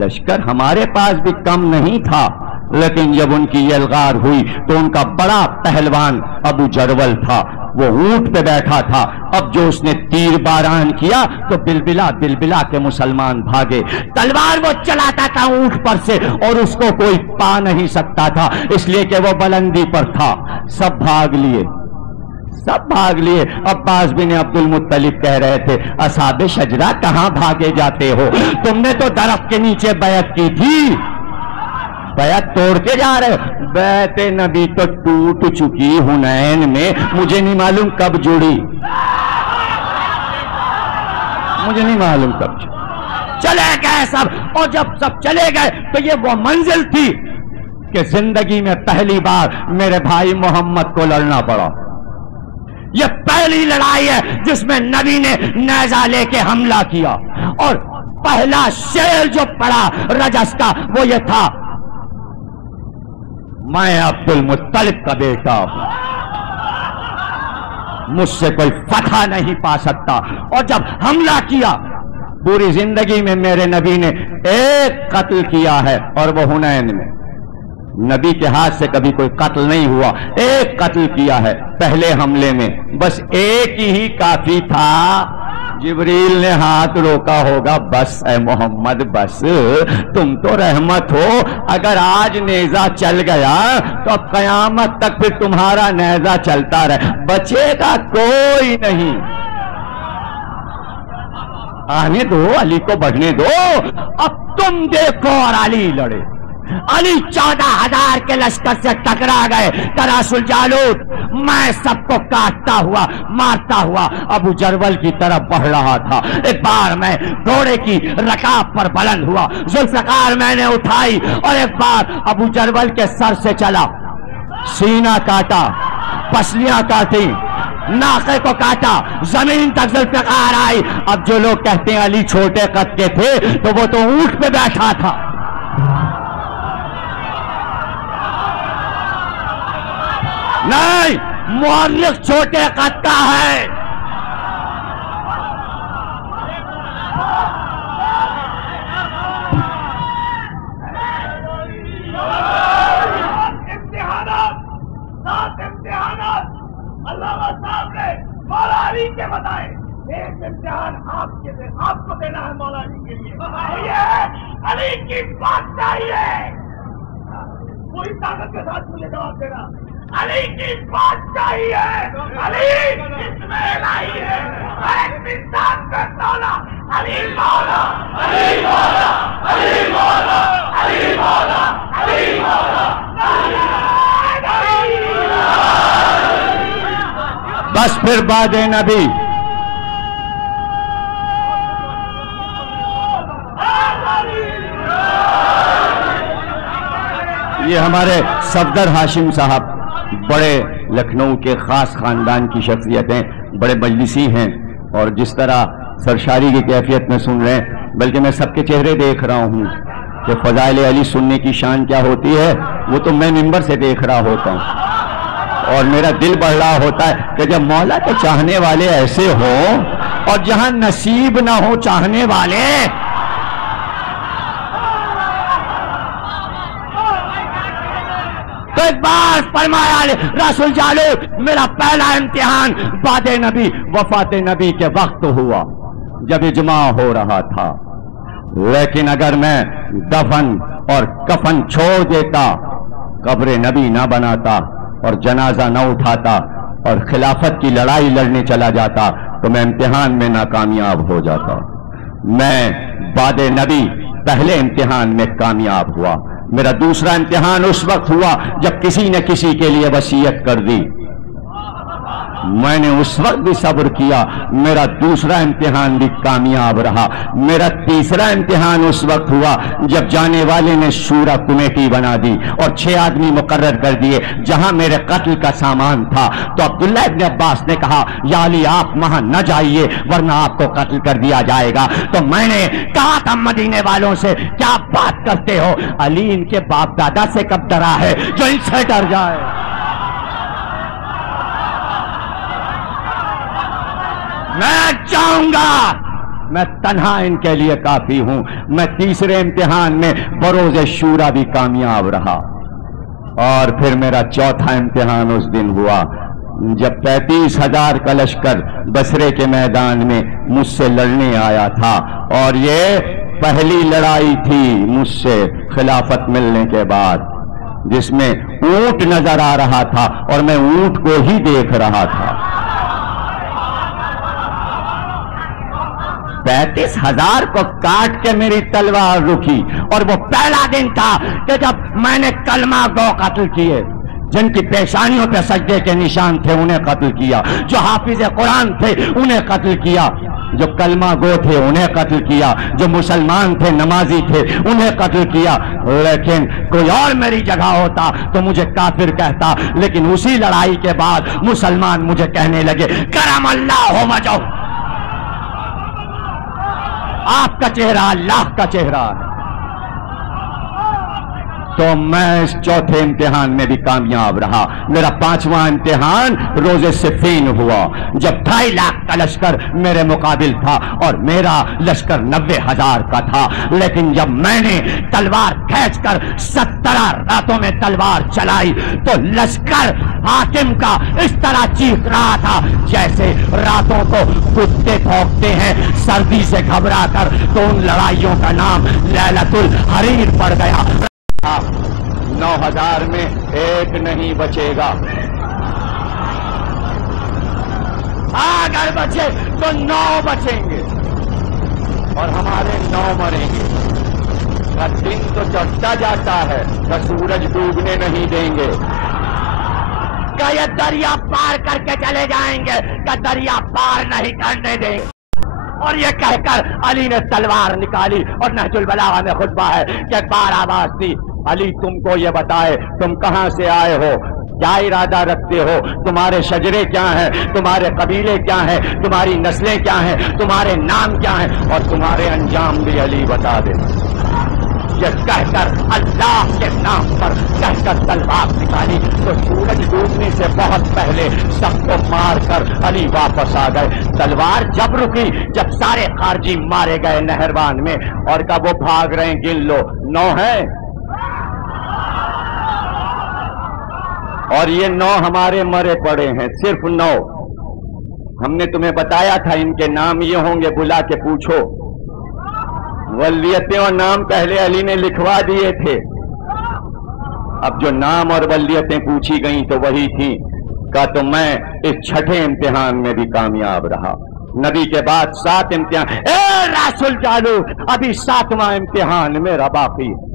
لشکر ہمارے پاس بھی کم نہیں تھا، لیکن جب ان کی یلغار ہوئی تو ان کا بڑا پہلوان ابو جرول تھا، وہ اونٹ پہ بیٹھا تھا۔ اب جو اس نے تیر باران کیا تو بلبلا بلبلا کے مسلمان بھاگے۔ تلوار وہ چلاتا تھا اونٹ پر سے اور اس کو کوئی پا نہیں سکتا تھا، اس لیے کہ وہ بلندی پر تھا۔ سب بھاگ لیے، سب بھاگ لیے۔ عباس بن عبد المطلب کہہ رہے تھے اصحاب شجرہ کہاں بھاگے جاتے ہو، تم نے تو درخت کے نیچے بیعت کی تھی، بیعت توڑ کے جا رہے ہو۔ بیعت نبی تو ٹوٹ چکی حنین میں، مجھے نہیں معلوم کب جڑی، مجھے نہیں معلوم کب جڑی۔ چلے گئے سب، اور جب سب چلے گئے تو یہ وہ منزل تھی کہ زندگی میں پہلی بار میرے بھائی محمد کو لڑنا پڑا۔ یہ پہلی لڑائی ہے جس میں نبی نے نیزہ لے کے حملہ کیا، اور پہلا شعر جو پڑا رجس کا وہ یہ تھا، میں عبد المطلب کا بیٹا ہوں، مجھ سے کوئی فتح نہیں پا سکتا۔ اور جب حملہ کیا، پوری زندگی میں میرے نبی نے ایک قتل کیا ہے، اور وہ حنین میں۔ نبی کے ہاتھ سے کبھی کوئی قتل نہیں ہوا، ایک قتل کیا ہے پہلے حملے میں، بس ایک ہی کافی تھا۔ جبریل نے ہاتھ روکا ہوگا، بس اے محمد بس، تم تو رحمت ہو، اگر آج نیزہ چل گیا تو اب قیامت تک پھر تمہارا نیزہ چلتا رہے، بچے گا کوئی نہیں۔ آنے دو، علی کو بڑھنے دو، اب تم دیکھو اور علی لڑے۔ علی 14,000 کے لشکر سے ٹکرا گئے، تراسل جالوت، میں سب کو کاٹتا ہوا مارتا ہوا ابو جرول کی طرف بڑھ رہا تھا۔ ایک بار میں گھوڑے کی رکاب پر بلند ہوا، ذوالفقار میں نے اٹھائی، اور ایک بار ابو جرول کے سر سے چلا، سینہ کاٹا، پسلیاں کاٹی، ناقے کو کاٹا، زمین تک ذوالفقار آئی۔ اب جو لوگ کہتے ہیں علی چھوٹے قد کے تھے، تو وہ تو اونٹ پہ بیٹھا تھا۔ نہیں، مورخ چھوٹے قد کا ہے۔ امتحانات علامہ صاحب نے مولا علی کے بتائے، ایک امتحان آپ کو دینا ہے مولا علی کے لیے، یہ علی کی بادشاہی ہے، پوری طاقت کے ساتھ مجھے جواب دینا، علی کی بادشاہی ہے، علی اس میں الہی ہے، ایک انسان کا مولا علی مولا، علی مولا، علی مولا، علی مولا، علی مولا، بس پھر بعد نبی یہ ہمارے صفدر ہاشم صاحب بڑے لکھنؤ کے خاص خاندان کی شخصیت ہیں، بڑے مجلسی ہیں، اور جس طرح سرشاری کی کیفیت میں سن رہے ہیں، بلکہ میں سب کے چہرے دیکھ رہا ہوں کہ فضائل علی سننے کی شان کیا ہوتی ہے، وہ تو میں منبر سے دیکھ رہا ہوتا ہوں، اور میرا دل بڑھ رہا ہوتا ہے کہ جب مولا کے چاہنے والے ایسے ہوں، اور جہاں نصیب نہ ہو چاہنے والے، تو ایک بار فرمایا رسول جالوت، میرا پہلا امتحان بعد نبی وفات نبی کے وقت ہوا جب اجماع ہو رہا تھا، لیکن اگر میں دفن اور کفن چھوڑ دیتا، قبر نبی نہ بناتا اور جنازہ نہ اٹھاتا اور خلافت کی لڑائی لڑنے چلا جاتا، تو میں امتحان میں ناکامیاب ہو جاتا۔ میں بعد نبی پہلے امتحان میں کامیاب ہوا، میرا دوسرا امتحان اس وقت ہوا جب کسی نے کسی کے لیے وصیت کر دی، میں نے اس وقت بھی صبر کیا، میرا دوسرا امتحان بھی کامیاب رہا۔ میرا تیسرا امتحان اس وقت ہوا جب جانے والے نے شورا کمیٹی بنا دی اور 6 آدمی مقرر کر دیے جہاں میرے قتل کا سامان تھا، تو عبداللہ ابن عباس نے کہا یا علی آپ وہاں نہ جائیے ورنہ آپ کو قتل کر دیا جائے گا۔ تو میں نے کہا تھا مدینے والوں سے کیا بات کرتے ہو، علی ان کے باپ دادا سے کب ڈرا ہے جو ان سے ڈر جائے۔ میں چاہوں گا میں تنہا ان کے لیے کافی ہوں۔ میں تیسرے امتحان میں بروز شورا بھی کامیاب رہا، اور پھر میرا چوتھا امتحان اس دن ہوا جب 35,000 کا لشکر بصرے کے میدان میں مجھ سے لڑنے آیا تھا، اور یہ پہلی لڑائی تھی مجھ سے خلافت ملنے کے بعد، جس میں اونٹ نظر آ رہا تھا اور میں اونٹ کو ہی دیکھ رہا تھا۔ 35,000 کو کاٹ کے میری تلوار رکی، اور وہ پہلا دن تھا کہ جب میں نے کلمہ گو قتل کیے، جن کی پیشانیوں پہ سجدے کے نشان تھے انہیں قتل کیا، جو حافظ قرآن تھے انہیں قتل کیا۔ جو کلمہ گو تھے انہیں قتل کیا، جو مسلمان تھے نمازی تھے انہیں قتل کیا، لیکن کوئی اور میری جگہ ہوتا تو مجھے کافر کہتا، لیکن اسی لڑائی کے بعد مسلمان مجھے کہنے لگے کرم اللہ وجہہ، آپ کا چہرہ اللہ کا چہرہ ہے۔ تو میں اس چوتھے امتحان میں بھی کامیاب رہا۔ میرا پانچواں امتحان روز صفین ہوا، جب 2.5 لاکھ کا لشکر میرے مقابل تھا اور میرا لشکر 90,000 کا تھا، لیکن جب میں نے تلوار کھینچ کر 17 راتوں میں تلوار چلائی تو لشکر حاتم کا اس طرح چیخ رہا تھا جیسے راتوں کو کتے بھونکتے ہیں سردی سے گھبرا کر۔ تو ان لڑائیوں کا نام لیلۃ الحریر پڑ گیا۔ 9,000 میں ایک نہیں بچے گا، اگر بچے تو 9 بچیں گے اور ہمارے 9 مریں گے۔ کا دن تو چڑھتا جاتا ہے، کا سورج ڈوبنے نہیں دیں گے، کا یہ دریا پار کر کے چلے جائیں گے، کا دریا پار نہیں کرنے دیں گے۔ اور یہ کہہ کر علی نے تلوار نکالی اور نہج البلاغہ میں خطبہ ہے کہ 12 آواز دی، علی تم کو یہ بتائے تم کہاں سے آئے ہو، کیا ارادہ رکھتے ہو، تمہارے شجرے کیا ہیں، تمہارے قبیلے کیا ہیں، تمہاری نسلیں کیا ہیں، تمہارے نام کیا ہیں، اور تمہارے انجام بھی علی بتا دے۔ یہ کہہ کر اللہ کے نام پر کہہ کر تلوار نکالی تو سورج ڈوبنے سے بہت پہلے سب کو مار کر علی واپس آ گئے۔ تلوار جب رکی جب سارے خارجی مارے گئے نہروان میں، اور کب وہ بھاگ رہے ہیں گن لو، 9 ہیں اور یہ 9 ہمارے مرے پڑے ہیں، صرف 9۔ ہم نے تمہیں بتایا تھا ان کے نام یہ ہوں گے، بلا کے پوچھو۔ ولیتیں اور نام پہلے علی نے لکھوا دیے تھے، اب جو نام اور ولیتیں پوچھی گئیں تو وہی تھیں۔ کہا تو میں اس 6ٹھے امتحان میں بھی کامیاب رہا۔ نبی کے بعد 7 امتحان، اے راس الجالوت ابھی 7واں امتحان میرا باقی ہے۔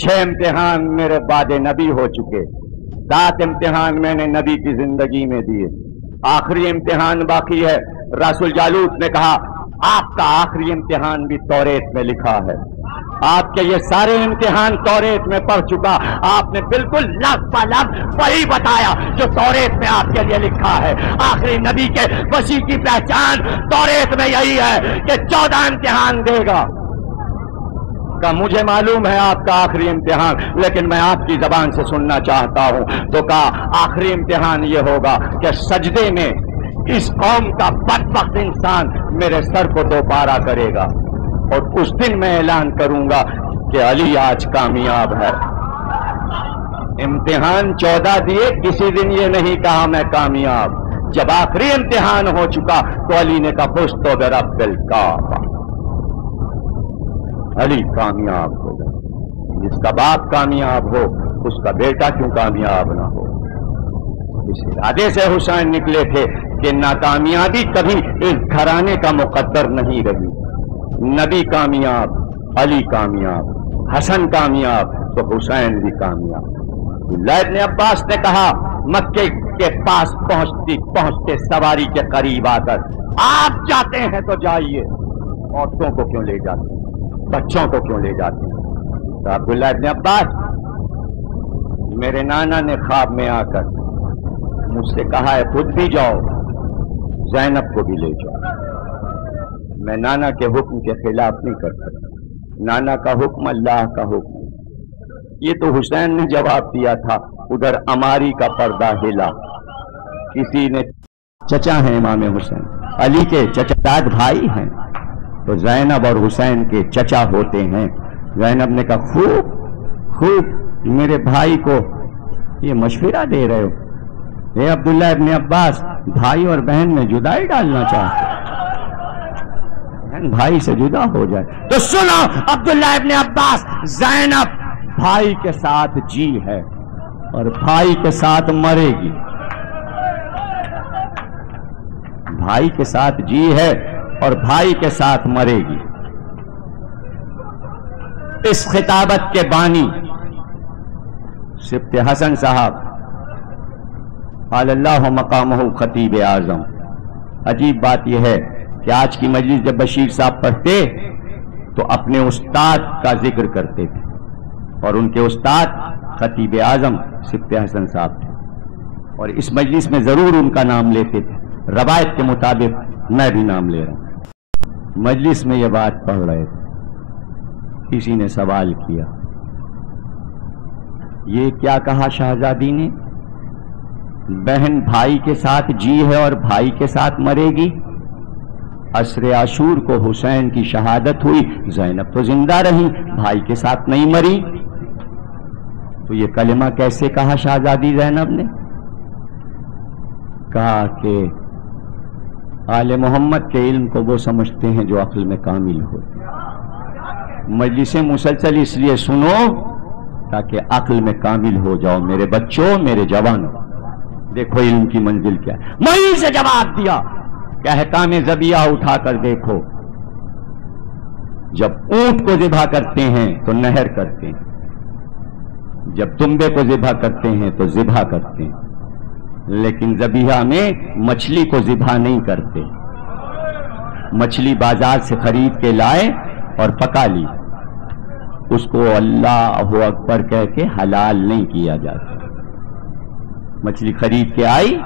6 امتحان میرے بعد نبی ہو چکے، 7 امتحان میں نے نبی کی زندگی میں دیے، آخری امتحان باقی ہے۔ راس الجالوت نے کہا آپ کا آخری امتحان بھی توریت میں لکھا ہے، آپ کے یہ سارے امتحان توریت میں پڑھ چکا، آپ نے بالکل لفظ بہ لفظ وہی بتایا جو توریت میں آپ کے لیے لکھا ہے۔ آخری نبی کے وسیع کی پہچان توریت میں یہی ہے کہ 14 امتحان دے گا۔ کہ مجھے معلوم ہے آپ کا آخری امتحان، لیکن میں آپ کی زبان سے سننا چاہتا ہوں۔ تو کہا آخری امتحان یہ ہوگا کہ سجدے میں اس قوم کا بدبخت انسان میرے سر کو 2 پارا کرے گا، اور اس دن میں اعلان کروں گا کہ علی آج کامیاب ہے۔ امتحان 14 دیے، کسی دن یہ نہیں کہا میں کامیاب۔ جب آخری امتحان ہو چکا تو علی نے کہا فزت برب الکعبہ، علی کامیاب ہوگا۔ جس کا باپ کامیاب ہو اس کا بیٹا کیوں کامیاب نہ ہو؟ اس ارادے سے حسین نکلے تھے کہ ناکامیابی کبھی اس گھرانے کا مقدر نہیں رہی۔ نبی کامیاب، علی کامیاب، حسن کامیاب تو حسین بھی کامیاب۔ عبداللہ ابن عباس نے کہا مکے کے پاس پہنچتے سواری کے قریب آ کر آپ جاتے ہیں تو جائیے، عورتوں کو کیوں لے جاتے ہیں، بچوں کو کیوں لے جاتے ہیں؟ تو عبداللہ ابن عباس، میرے نانا نے خواب میں آ کر مجھ سے کہا ہے خود بھی جاؤ، زینب کو بھی لے جاؤ۔ میں نانا کے حکم کے خلاف نہیں کر سکتا، نانا کا حکم اللہ کا حکم۔ یہ تو حسین نے جواب دیا تھا، ادھر اماری کا پردہ ہلا، کسی نے چچا ہیں امام حسین، علی کے چچا داد بھائی ہیں، تو زینب اور حسین کے چچا ہوتے ہیں۔ زینب نے کہا خوب خوب میرے بھائی کو یہ مشورہ دے رہے ہو، اے عبداللہ ابن عباس بھائی اور بہن میں جدائی ڈالنا چاہتے، بہن بھائی سے جدا ہو جائے تو سنو عبداللہ ابن عباس، زینب بھائی کے ساتھ جی ہے اور بھائی کے ساتھ مرے گی، بھائی کے ساتھ جی ہے اور بھائی کے ساتھ مرے گی۔ اس خطابت کے بانی سبط حسن صاحب قال اللہ مقامہ خطیب اعظم، عجیب بات یہ ہے کہ آج کی مجلس جب بشیر صاحب پڑھتے تو اپنے استاد کا ذکر کرتے تھے، اور ان کے استاد خطیب اعظم سبط حسن صاحب تھے، اور اس مجلس میں ضرور ان کا نام لیتے تھے۔ روایت کے مطابق میں بھی نام لے رہا ہوں۔ مجلس میں یہ بات پڑھ رہے تھے، کسی نے سوال کیا، یہ کیا کہا شہزادی نے؟ بہن بھائی کے ساتھ جی ہے اور بھائی کے ساتھ مرے گی؟ عصر عاشور کو حسین کی شہادت ہوئی، زینب تو زندہ رہی، بھائی کے ساتھ نہیں مری، تو یہ کلمہ کیسے کہا شہزادی زینب نے؟ کہا کہ آل محمد کے علم کو وہ سمجھتے ہیں جو عقل میں کامل ہو۔ مجلس مسلسل اس لیے سنو تاکہ عقل میں کامل ہو جاؤ میرے بچوں، میرے جوانوں۔ دیکھو علم کی منزل کیا ہے۔ وہیں سے جواب دیا کہ احکام ذبیحہ اٹھا کر دیکھو، جب اونٹ کو ذبح کرتے ہیں تو نہر کرتے ہیں، جب تنبے کو ذبح کرتے ہیں تو ذبح کرتے ہیں، لیکن ذبیحہ میں مچھلی کو ذبح نہیں کرتے۔ مچھلی بازار سے خرید کے لائے اور پکا لی، اس کو اللہ اکبر کہہ کے حلال نہیں کیا جاتا۔ مچھلی خرید کے آئی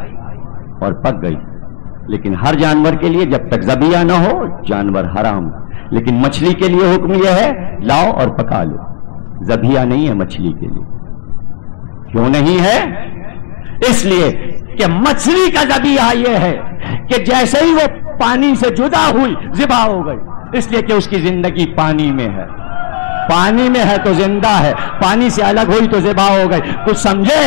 اور پک گئی، لیکن ہر جانور کے لیے جب تک ذبیحہ نہ ہو جانور حرام، لیکن مچھلی کے لیے حکم یہ ہے لاؤ اور پکا لو، ذبیحہ نہیں ہے مچھلی کے لیے۔ کیوں نہیں ہے؟ اس لیے کہ مچھلی کا ذبیحہ یہ ہے کہ جیسے ہی وہ پانی سے جدا ہوئی ذبح ہو گئی، اس لیے کہ اس کی زندگی پانی میں ہے، پانی میں ہے تو زندہ ہے، پانی سے الگ ہوئی تو ذبح ہو گئی۔ کچھ سمجھے؟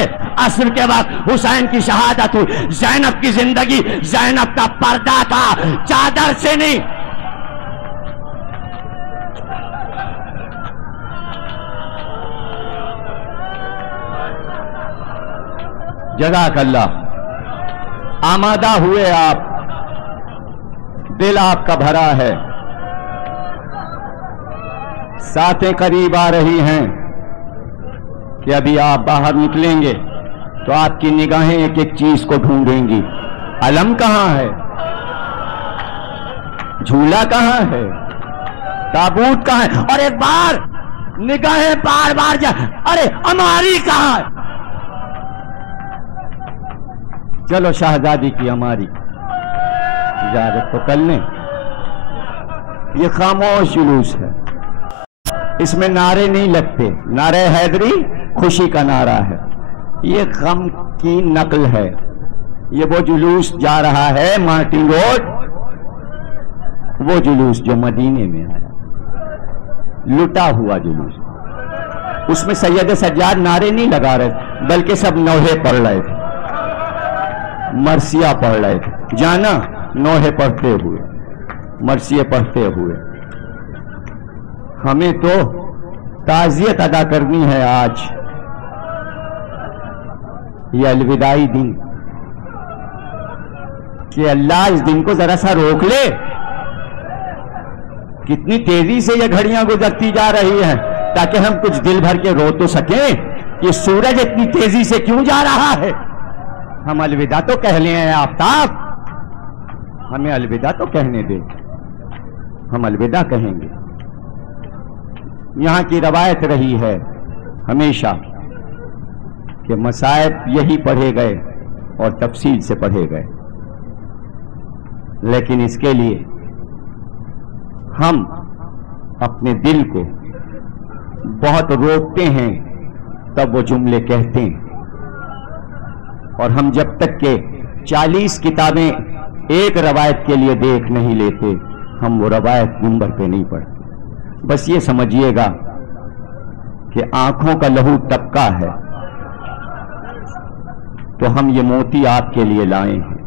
عصر کے وقت حسین کی شہادت ہوئی، زینب کی زندگی، زینب کا پردہ تھا، چادر سے نہیں۔ جزاک اللہ۔ آمادہ ہوئے آپ، دل آپ کا بھرا ہے، ساتیں قریب آ رہی ہیں کہ ابھی آپ باہر نکلیں گے تو آپ کی نگاہیں ایک ایک چیز کو ڈھونڈیں گی۔ علم کہاں ہے؟ جھولا کہاں ہے؟ تابوت کہاں ہے؟ اور ایک بار نگاہیں بار بار ارے ہماری کہاں ہے؟ چلو شہزادی کی ہماری اجازت تو کر لیں۔ یہ خاموش جلوس ہے، اس میں نعرے نہیں لگتے، نعرہ حیدری خوشی کا نعرہ ہے، یہ غم کی نقل ہے۔ یہ وہ جلوس جا رہا ہے مارٹن روڈ، وہ جلوس جو مدینے میں آیا، لٹا ہوا جلوس، اس میں سید سجاد نعرے نہیں لگا رہے بلکہ سب نوحے پڑھ رہے تھے، مرثیہ پڑھ رہے تھے، جانا نوحے پڑھتے ہوئے، مرثیے پڑھتے ہوئے۔ ہمیں تو تعزیت ادا کرنی ہے آج، یہ الوداعی دن، کہ اللہ اس دن کو ذرا سا روک لے۔ کتنی تیزی سے یہ گھڑیاں گزرتی جا رہی ہیں، تاکہ ہم کچھ دل بھر کے رو تو سکیں کہ سورج اتنی تیزی سے کیوں جا رہا ہے۔ ہم الوداع تو کہہ لیں ہیں آفتاب، ہمیں الوداع تو کہنے دے، ہم الوداع کہیں گے۔ یہاں کی روایت رہی ہے ہمیشہ کہ مصائب یہی پڑھے گئے اور تفصیل سے پڑھے گئے، لیکن اس کے لیے ہم اپنے دل کو بہت روکتے ہیں، تب وہ جملے کہتے ہیں، اور ہم جب تک کہ 40 کتابیں ایک روایت کے لیے دیکھ نہیں لیتے، ہم وہ روایت منبر پہ نہیں پڑھتے۔ بس یہ سمجھیے گا کہ آنکھوں کا لہو ٹپکا ہے تو ہم یہ موتی آپ کے لیے لائے ہیں۔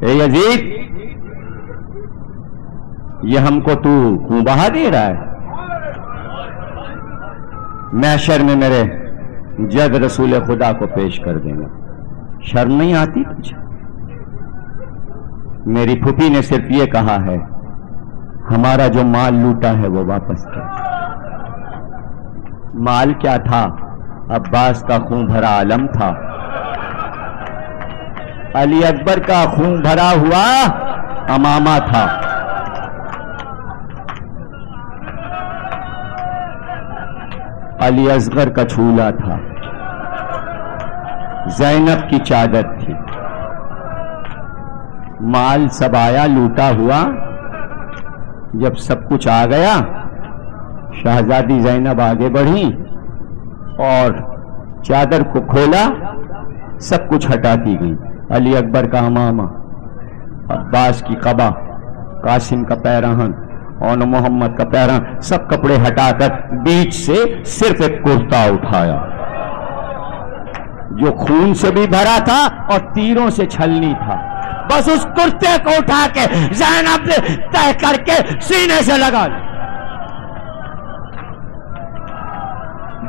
اے یزید، یہ ہم کو تو کیوں بہا دے رہا ہے؟ محشر میں میرے جد رسول خدا کو پیش کر دینا، شرم نہیں آتی تجھے؟ میری پھوپھی نے صرف یہ کہا ہے ہمارا جو مال لوٹا ہے وہ واپس کر۔ مال کیا تھا؟ عباس کا خون بھرا علم تھا، علی اکبر کا خون بھرا ہوا امامہ تھا. علی اصغر کا چولہا تھا. زینب کی چادر تھی. مال سب آیا لوٹا ہوا. جب سب کچھ آ گیا شہزادی زینب آگے بڑھی اور چادر کو کھولا. سب کچھ ہٹاتی گئی. علی اکبر کا امامہ، عباس کی قبا، قاسم کا پیراہن اور محمد کا پیراہن، سب کپڑے ہٹا کر بیچ سے صرف ایک کرتا اٹھایا جو خون سے بھی بھرا تھا اور تیروں سے چھلنی تھا. بس اس کرتے کو اٹھا کے زینب نے طے کر کے سینے سے لگا لیا.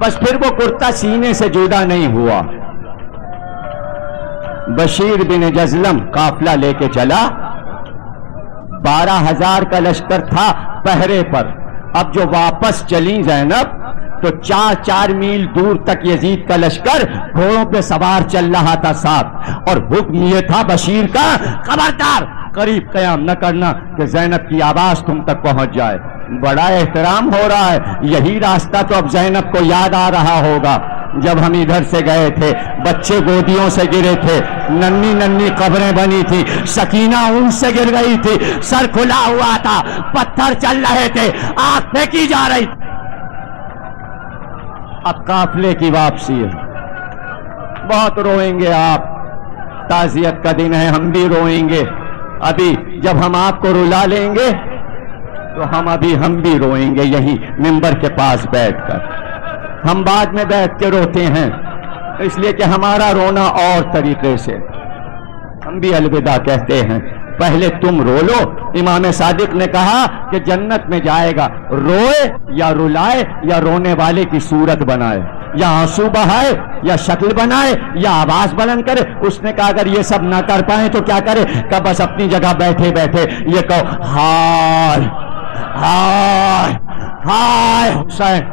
بس پھر وہ کرتا سینے سے جدا نہیں ہوا. بشیر بن جزلم قافلہ لے کے چلا. 12,000 کا لشکر تھا پہرے پر. اب جو واپس چلی زینب تو 4 میل دور تک یزید کا لشکر گھوڑوں پہ سوار چل رہا تھا ساتھ. اور حکم یہ تھا بشیر کا، خبردار قریب قیام نہ کرنا کہ زینب کی آواز تم تک پہنچ جائے. بڑا احترام ہو رہا ہے. یہی راستہ تو اب زینب کو یاد آ رہا ہوگا. جب ہم ادھر سے گئے تھے بچے گودیوں سے گرے تھے، ننھی ننھی قبریں بنی تھی، سکینہ ان سے گر گئی تھی، سر کھلا ہوا تھا، پتھر چل رہے تھے، آنکھ پھینکی جا رہی تھی. اب قافلے کی واپسی ہے. بہت روئیں گے آپ. تعزیت کا دن ہے، ہم بھی روئیں گے. ابھی جب ہم آپ کو رلا لیں گے تو ہم بھی روئیں گے یہیں منبر کے پاس بیٹھ کر. ہم بعد میں بیٹھ کے روتے ہیں اس لیے کہ ہمارا رونا اور طریقے سے. ہم بھی الوداع کہتے ہیں. پہلے تم رو لو. امام صادق نے کہا کہ جنت میں جائے گا روئے یا رلائے یا رونے والے کی صورت بنائے، یا آنسو بہائے یا شکل بنائے یا آواز بلند کرے. اس نے کہا اگر یہ سب نہ کر پائیں تو کیا کرے؟ کہ بس اپنی جگہ بیٹھے بیٹھے یہ کہو ہائے ہائے ہائے حسین.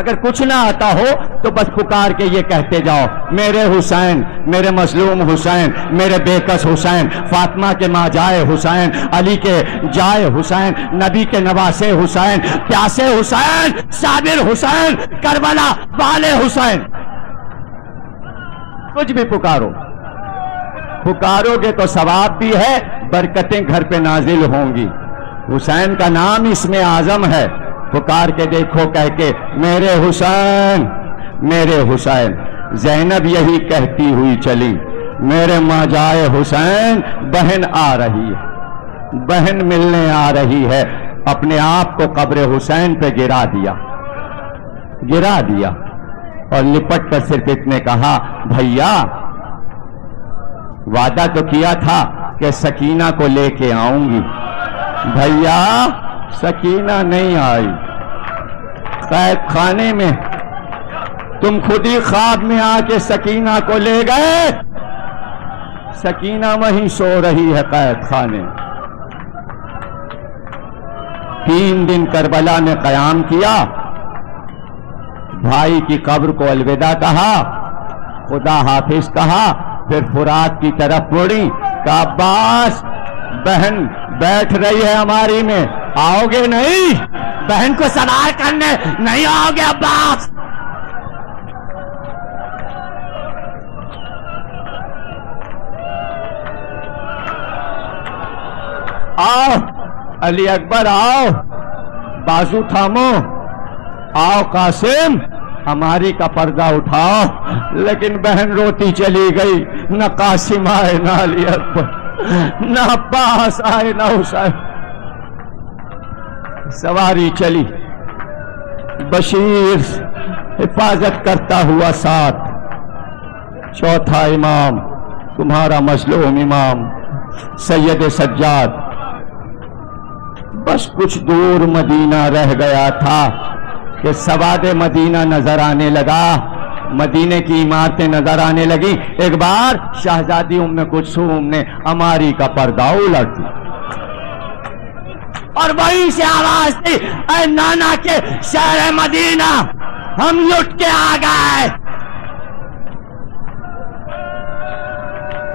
اگر کچھ نہ آتا ہو تو بس پکار کے یہ کہتے جاؤ میرے حسین، میرے مظلوم حسین، میرے بے کس حسین، فاطمہ کے ماں جائے حسین، علی کے جائے حسین، نبی کے نواسے حسین، پیاسے حسین، صابر حسین، کربلا والے حسین. کچھ بھی پکارو. پکارو گے تو ثواب بھی ہے، برکتیں گھر پہ نازل ہوں گی. حسین کا نام اس میں اعظم ہے. پکار کے دیکھو کہہ کے میرے حسین، میرے حسین. زینب یہی کہتی ہوئی چلی میرے ماں جائے حسین، بہن آ رہی ہے، بہن ملنے آ رہی ہے. اپنے آپ کو قبر حسین پہ گرا دیا اور لپٹ کر صرف اتنے کہا بھیا وعدہ تو کیا تھا کہ سکینہ کو لے کے آؤں گی. بھیا سکینہ نہیں آئی. قید خانے میں تم خود ہی خواب میں آ کے سکینہ کو لے گئے. سکینہ وہیں سو رہی ہے قید خانے. 3 دن کربلا میں قیام کیا. بھائی کی قبر کو الوداع کہا، خدا حافظ کہا، پھر فرات کی طرف مڑی. کہا عباس بہن بیٹھ رہی ہے ہماری میں، آؤ گے نہیں؟ بہن کو سوار کرنے نہیں آؤ گے عباس؟ آؤ علی اکبر آؤ، بازو تھامو، آؤ قاسم ہماری کا پردہ اٹھاؤ. لیکن بہن روتی چلی گئی. نہ قاسم آئے نہ علی اکبر، نہ عباس آئے نہ حسین. سواری چلی. بشیر حفاظت کرتا ہوا ساتھ. چوتھا امام تمہارا مظلوم امام سید سجاد. بس کچھ دور مدینہ رہ گیا تھا کہ سواد مدینہ نظر آنے لگا، مدینے کی عمارتیں نظر آنے لگی. ایک بار شہزادی ام کلثوم نے عماری کا پردہ الٹ دیا اور وہیں سے آواز دی اے نانا کے شہر مدینہ ہم لٹ کے آ گئے.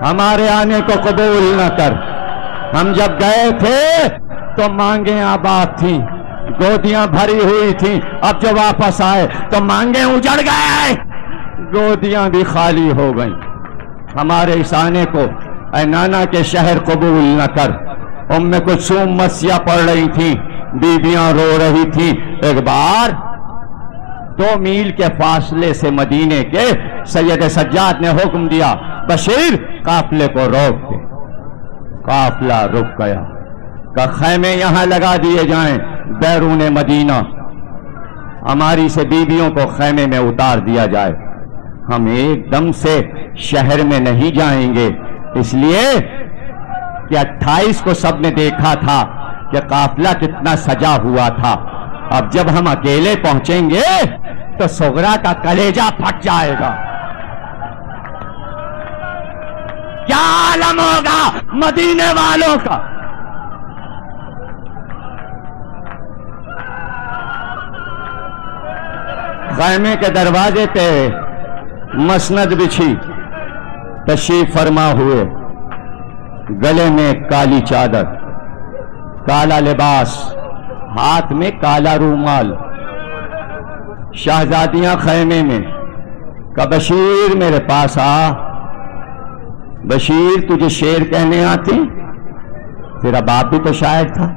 ہمارے آنے کو قبول نہ کر. ہم جب گئے تھے تو مانگیں آباد تھیں, گودیاں بھری ہوئی تھیں. اب جو واپس آئے تو مانگیں اجڑ گئے, گودیاں بھی خالی ہو گئیں. ہمارے اس آنے کو اے نانا کے شہر قبول نہ کر. ام کلثوم مسیح پڑھ رہی تھیں, بیویاں رو رہی تھیں. ایک بار 2 میل کے فاصلے سے مدینے کے سید سجاد نے حکم دیا, بشیر قافلے کو روک دے. قافلہ رک گیا. کہ خیمے یہاں لگا دیے جائیں بیرون مدینہ, ہماری سے بیویوں کو خیمے میں اتار دیا جائے. ہم ایک دم سے شہر میں نہیں جائیں گے, اس لیے کہ 28 کو سب نے دیکھا تھا کہ قافلہ کتنا سجا ہوا تھا. اب جب ہم اکیلے پہنچیں گے تو صغرا کا کلیجہ پھٹ جائے گا. کیا عالم ہوگا مدینے والوں کا. خیمے کے دروازے پہ مسند بچھی تشریف فرما ہوئے, گلے میں کالی چادر, کالا لباس, ہاتھ میں کالا رومال. شہزادیاں خیمے میں. کہ بشیر میرے پاس آ. بشیر تجھے شعر کہنے آتے؟ تیرا باپ بھی تو شاعر تھا.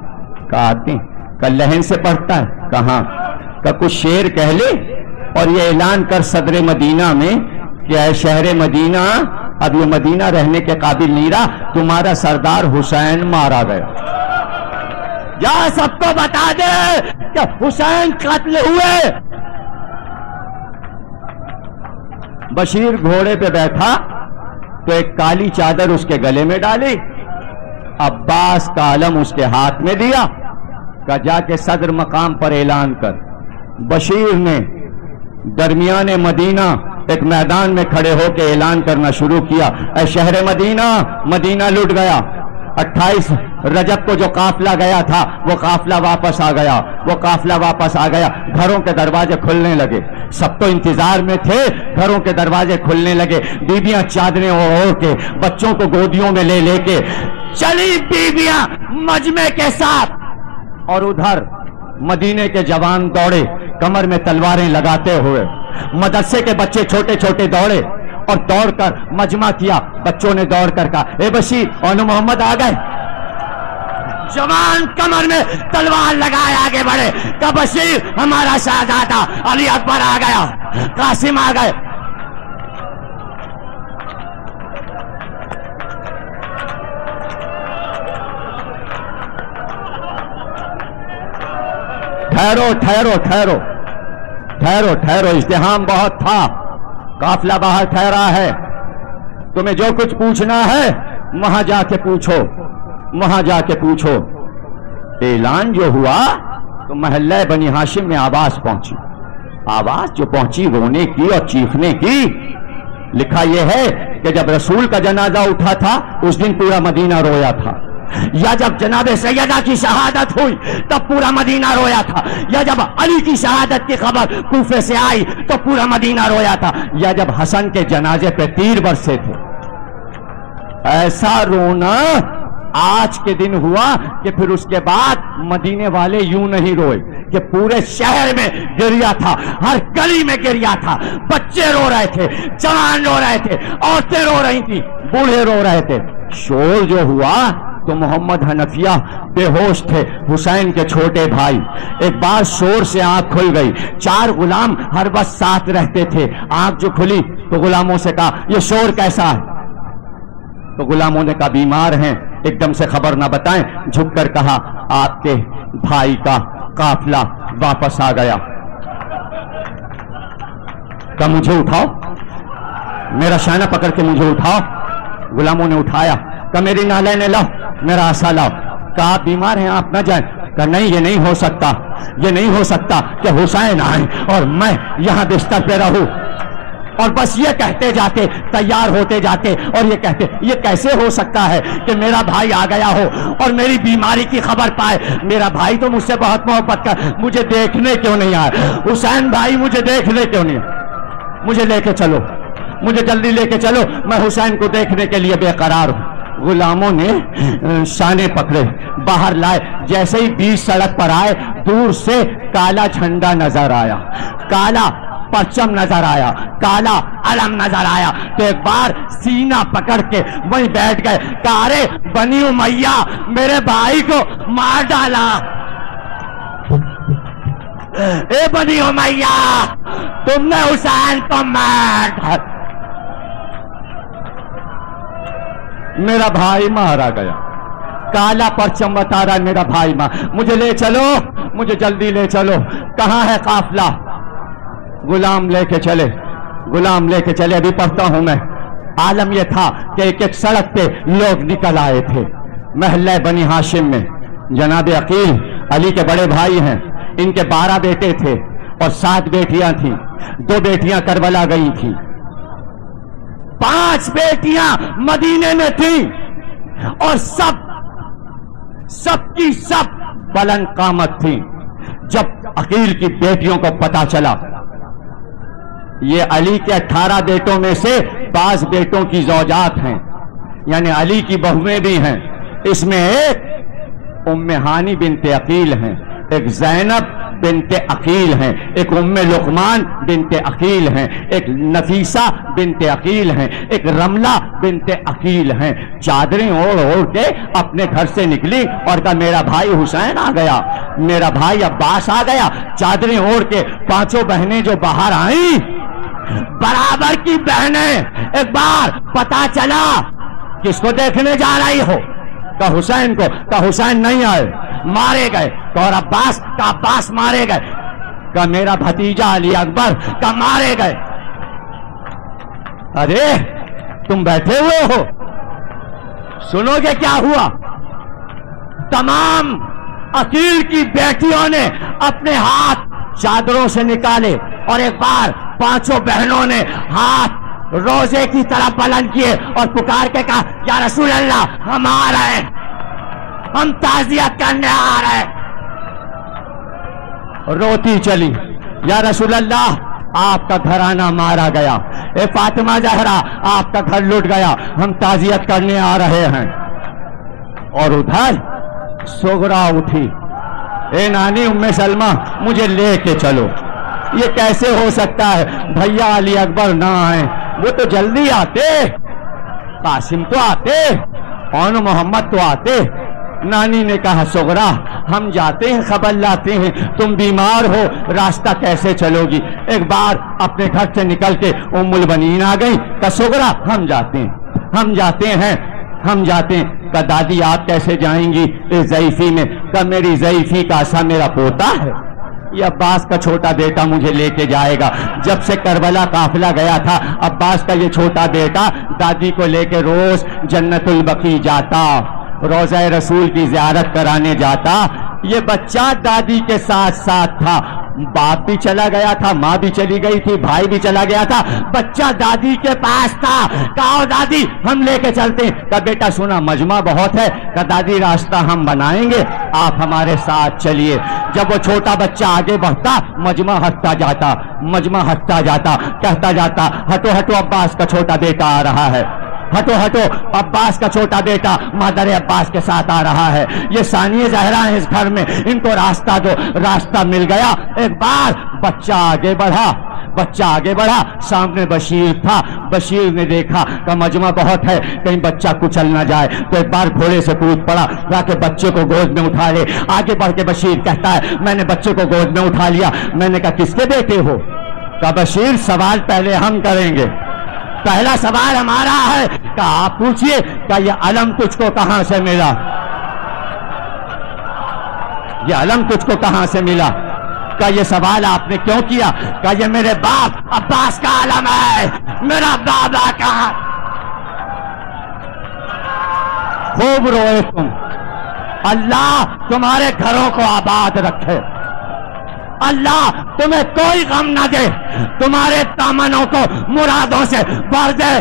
کہا آتے. کہ لہن سے پڑھتا ہے؟ کہاں. کہ کچھ شعر کہہ لے اور یہ اعلان کر صدر مدینہ میں کہ اے شہر مدینہ, اب یہ مدینہ رہنے کے قابل نہیں رہا, تمہارا سردار حسین مارا گیا. جا سب کو بتا دے کہ حسین قتل ہوئے. بشیر گھوڑے پہ بیٹھا تو ایک کالی چادر اس کے گلے میں ڈالی, عباس کا علم اس کے ہاتھ میں دیا. کہ جا کے صدر مقام پر اعلان کر. بشیر نے درمیان مدینہ ایک میدان میں کھڑے ہو کے اعلان کرنا شروع کیا, اے شہر مدینہ, مدینہ لٹ گیا. 28 رجب کو جو قافلہ گیا تھا وہ قافلہ واپس آ گیا, وہ قافلہ واپس آ گیا. گھروں کے دروازے کھلنے لگے. سب تو انتظار میں تھے, گھروں کے دروازے کھلنے لگے. بیویاں چادریں اوڑھ کے, بچوں کو گودیوں میں لے لے کے چلی بیویاں مجمع کے ساتھ. اور ادھر مدینے کے جوان دوڑے کمر میں تلواریں لگاتے ہوئے. مدرسے کے بچے چھوٹے چھوٹے دوڑے اور دوڑ کر مجمع کیا. بچوں نے دوڑ کر کہا, اے بشیر اون محمد آ گئے. جوان کمر میں تلوار لگائے آگے بڑھے. کہ بشیر ہمارا شہزادہ علی اکبر آ گیا, قاسم آ گئے. ٹھہرو ٹھہرو ٹھہرو ٹھہرو ٹھہرو, ازدحام بہت تھا, قافلہ باہر ٹھہرا ہے. تمہیں جو کچھ پوچھنا ہے وہاں جا کے پوچھو, وہاں جا کے پوچھو. اعلان جو ہوا تو محلہ بنی ہاشم میں آواز پہنچی. آواز جو پہنچی رونے کی اور چیخنے کی. لکھا یہ ہے کہ جب رسول کا جنازہ اٹھا تھا اس دن پورا مدینہ رویا تھا, یا جب جناب سیدہ کی شہادت ہوئی تب پورا مدینہ رویا تھا, یا جب علی کی شہادت کی خبر کوفے سے آئی تو پورا مدینہ رویا تھا, یا جب حسن کے جنازے پہ تیر برسے تھے. ایسا رونا آج کے دن ہوا کہ پھر اس کے بعد مدینے والے یوں نہیں روئے کہ پورے شہر میں گریا تھا, ہر گلی میں گریا تھا. بچے رو رہے تھے, جوان رو رہے تھے, عورتیں رو رہی تھیں, بوڑھے رو رہے تھے. شور جو ہوا تو محمد حنفیہ بے ہوش تھے, حسین کے چھوٹے بھائی. ایک بار شور سے آنکھ کھل گئی. 4 غلام ہر وقت ساتھ رہتے تھے. آنکھ جو کھلی تو غلاموں سے کہا, یہ شور کیسا ہے؟ تو غلاموں نے کہا, بیمار ہیں, ایک دم سے خبر نہ بتائیں. جھک کر کہا, آپ کے بھائی کا قافلہ واپس آ گیا. کہ مجھے اٹھاؤ, میرا شانہ پکڑ کے مجھے اٹھاؤ. غلاموں نے اٹھایا. کہ میری نالین لاؤ, میرا عصا لاؤ. کہ آپ بیمار ہیں, آپ نہ جائیں. کہ نہیں, یہ نہیں ہو سکتا, یہ نہیں ہو سکتا کہ حسین آئے اور میں یہاں بستر پہ رہوں. اور بس یہ کہتے جاتے, تیار ہوتے جاتے اور یہ کہتے, یہ کیسے ہو سکتا ہے کہ میرا بھائی آ گیا ہو اور میری بیماری کی خبر پائے. میرا بھائی تو مجھ سے بہت محبت کر, مجھے دیکھنے کیوں نہیں آئے؟ حسین بھائی مجھے دیکھنے کیوں نہیں؟ مجھے لے کے چلو, مجھے جلدی لے کے چلو، میں حسین کو دیکھنے کے لیے بے قرار ہوں۔ غلاموں نے شانے پکڑے، باہر لائے، جیسے ہی بیچ سڑک پر آئے دور سے کالا جھنڈا نظر آیا، کالا پرچم نظر آیا، کالا علم نظر آیا، تو ایک بار سینہ پکڑ کے وہیں بیٹھ گئے، کہا ارے بنی امیہ میرے بھائی کو مار ڈالا، اے بنی امیہ تم نے حسین کو مار ڈالا، میرا بھائی مارا گیا، کالا پرچم بتا رہا ہے میرا بھائی مجھے لے چلو، مجھے جلدی لے چلو، کہاں ہے قافلہ؟ غلام لے کے چلے، غلام لے کے چلے، ابھی پڑھتا ہوں میں۔ عالم یہ تھا کہ ایک ایک سڑک پہ لوگ نکل آئے تھے۔ محلہ بنی ہاشم میں جناب عقیل علی کے بڑے بھائی ہیں، ان کے 12 بیٹے تھے اور 7 بیٹیاں تھیں، 2 بیٹیاں کربلا گئی تھیں، 5 بیٹیاں مدینے میں تھیں، اور سب کی سب بلند قامت تھیں۔ جب عقیل کی بیٹیوں کو پتا چلا یہ علی کے 18 بیٹوں میں سے بعض بیٹوں کی زوجات ہیں، یعنی علی کی بہویں بھی ہیں، اس میں ایک ام ہانی بنت عقیل ہیں، ایک زینب بنت عقیل ہیں، ایک ام لقمان بنت عقیل ہیں، ایک نفیسہ بنت عقیل ہیں، ایک رملہ بنت عقیل ہیں، چادریں اوڑھ کے اپنے گھر سے نکلی اور کہا میرا بھائی حسین آ گیا، میرا بھائی عباس آ گیا۔ چادریں اوڑھ کے 5 بہنیں جو باہر آئیں، برابر کی بہنیں، ایک بار پتا چلا کس کو دیکھنے جا رہی ہو؟ کہا حسین کو، کہا حسین نہیں آئے، مارے گئے، اور عباس کا عباس مارے گئے، کہ میرا بھتیجا علی اکبر کا مارے گئے۔ ارے تم بیٹھے ہوئے ہو، سنو گے کیا ہوا؟ تمام عقیل کی بیٹیوں نے اپنے ہاتھ چادروں سے نکالے اور ایک بار 5 بہنوں نے ہاتھ روزے کی طرف بلند کیے اور پکار کے کہا یا رسول اللہ ہم آ رہے ہیں، ہم تعزیت کرنے آ رہے ہیں۔ روتی چلی، یا رسول اللہ آپ کا گھرانہ مارا گیا، اے فاطمہ زہرا آپ کا گھر لٹ گیا، ہم تعزیت کرنے آ رہے ہیں۔ اور ادھر سغرا اٹھی، اے نانی ام سلمہ مجھے لے کے چلو۔ یہ کیسے ہو سکتا ہے بھیا علی اکبر نہ آئیں، وہ تو جلدی آتے، قاسم تو آتے اور محمد تو آتے۔ نانی نے کہا سغرا ہم جاتے ہیں، خبر لاتے ہیں، تم بیمار ہو، راستہ کیسے چلو گی؟ ایک بار اپنے گھر سے نکل کے ام البنین آ گئی، کہا سغرا ہم جاتے ہیں، ہم جاتے ہیں، ہم جاتے ہیں۔ کہا دادی آپ کیسے جائیں گی اس ضعیفی میں؟ کہا میری ضعیفی کا ایسا میرا پوتا ہے، یہ عباس کا چھوٹا بیٹا مجھے لے کے جائے گا۔ جب سے کربلا قافلہ گیا تھا عباس کا یہ چھوٹا بیٹا دادی کو لے کے روز جنت البقیع جاتا، روضہ رسول کی زیارت کرانے جاتا۔ یہ بچہ دادی کے ساتھ ساتھ تھا، باپ بھی چلا گیا تھا، ماں بھی چلی گئی تھی، بھائی بھی چلا گیا تھا، بچہ دادی کے پاس تھا۔ کہا دادی ہم لے کے چلتے ہیں۔ کہا بیٹا سنا مجمع بہت ہے، کہا دادی راستہ ہم بنائیں گے، آپ ہمارے ساتھ چلیے۔ جب وہ چھوٹا بچہ آگے بڑھتا مجمع ہٹتا جاتا، مجمع ہٹتا جاتا، کہتا جاتا ہٹو ہٹو عباس کا چھوٹا بیٹا آ رہا ہے، ہٹو ہٹو عباس کا چھوٹا بیٹا مادر عباس کے ساتھ آ رہا ہے، یہ ثانیہ زہرا ہے اس گھر میں، ان کو راستہ دو۔ راستہ مل گیا۔ ایک بار بچہ آگے بڑھا، بچہ آگے بڑھا، سامنے بشیر تھا۔ بشیر نے دیکھا کہ مجمع بہت ہے، کہیں بچہ کچل نہ جائے، تو ایک بار گھوڑے سے کود پڑا تاکہ بچے کو گود میں اٹھا لے۔ آگے بڑھ کے بشیر کہتا ہے میں نے بچے کو گود میں اٹھا لیا۔ میں نے کہا کس کے بیٹے ہو؟ کہا بشیر سوال پہلے ہم کریں گے، پہلا سوال ہمارا ہے۔ کہا آپ پوچھئے کہ یہ علم تجھ کو کہاں سے ملا؟ یہ علم تجھ کو کہاں سے ملا؟ کہ یہ سوال آپ نے کیوں کیا؟ کہ یہ میرے باپ عباس کا علم ہے، میرا بابا کہاں؟ خوب روئے تم، اللہ تمہارے گھروں کو آباد رکھے، اللہ تمہیں کوئی غم نہ دے، تمہارے دامنوں کو مرادوں سے بھر دے۔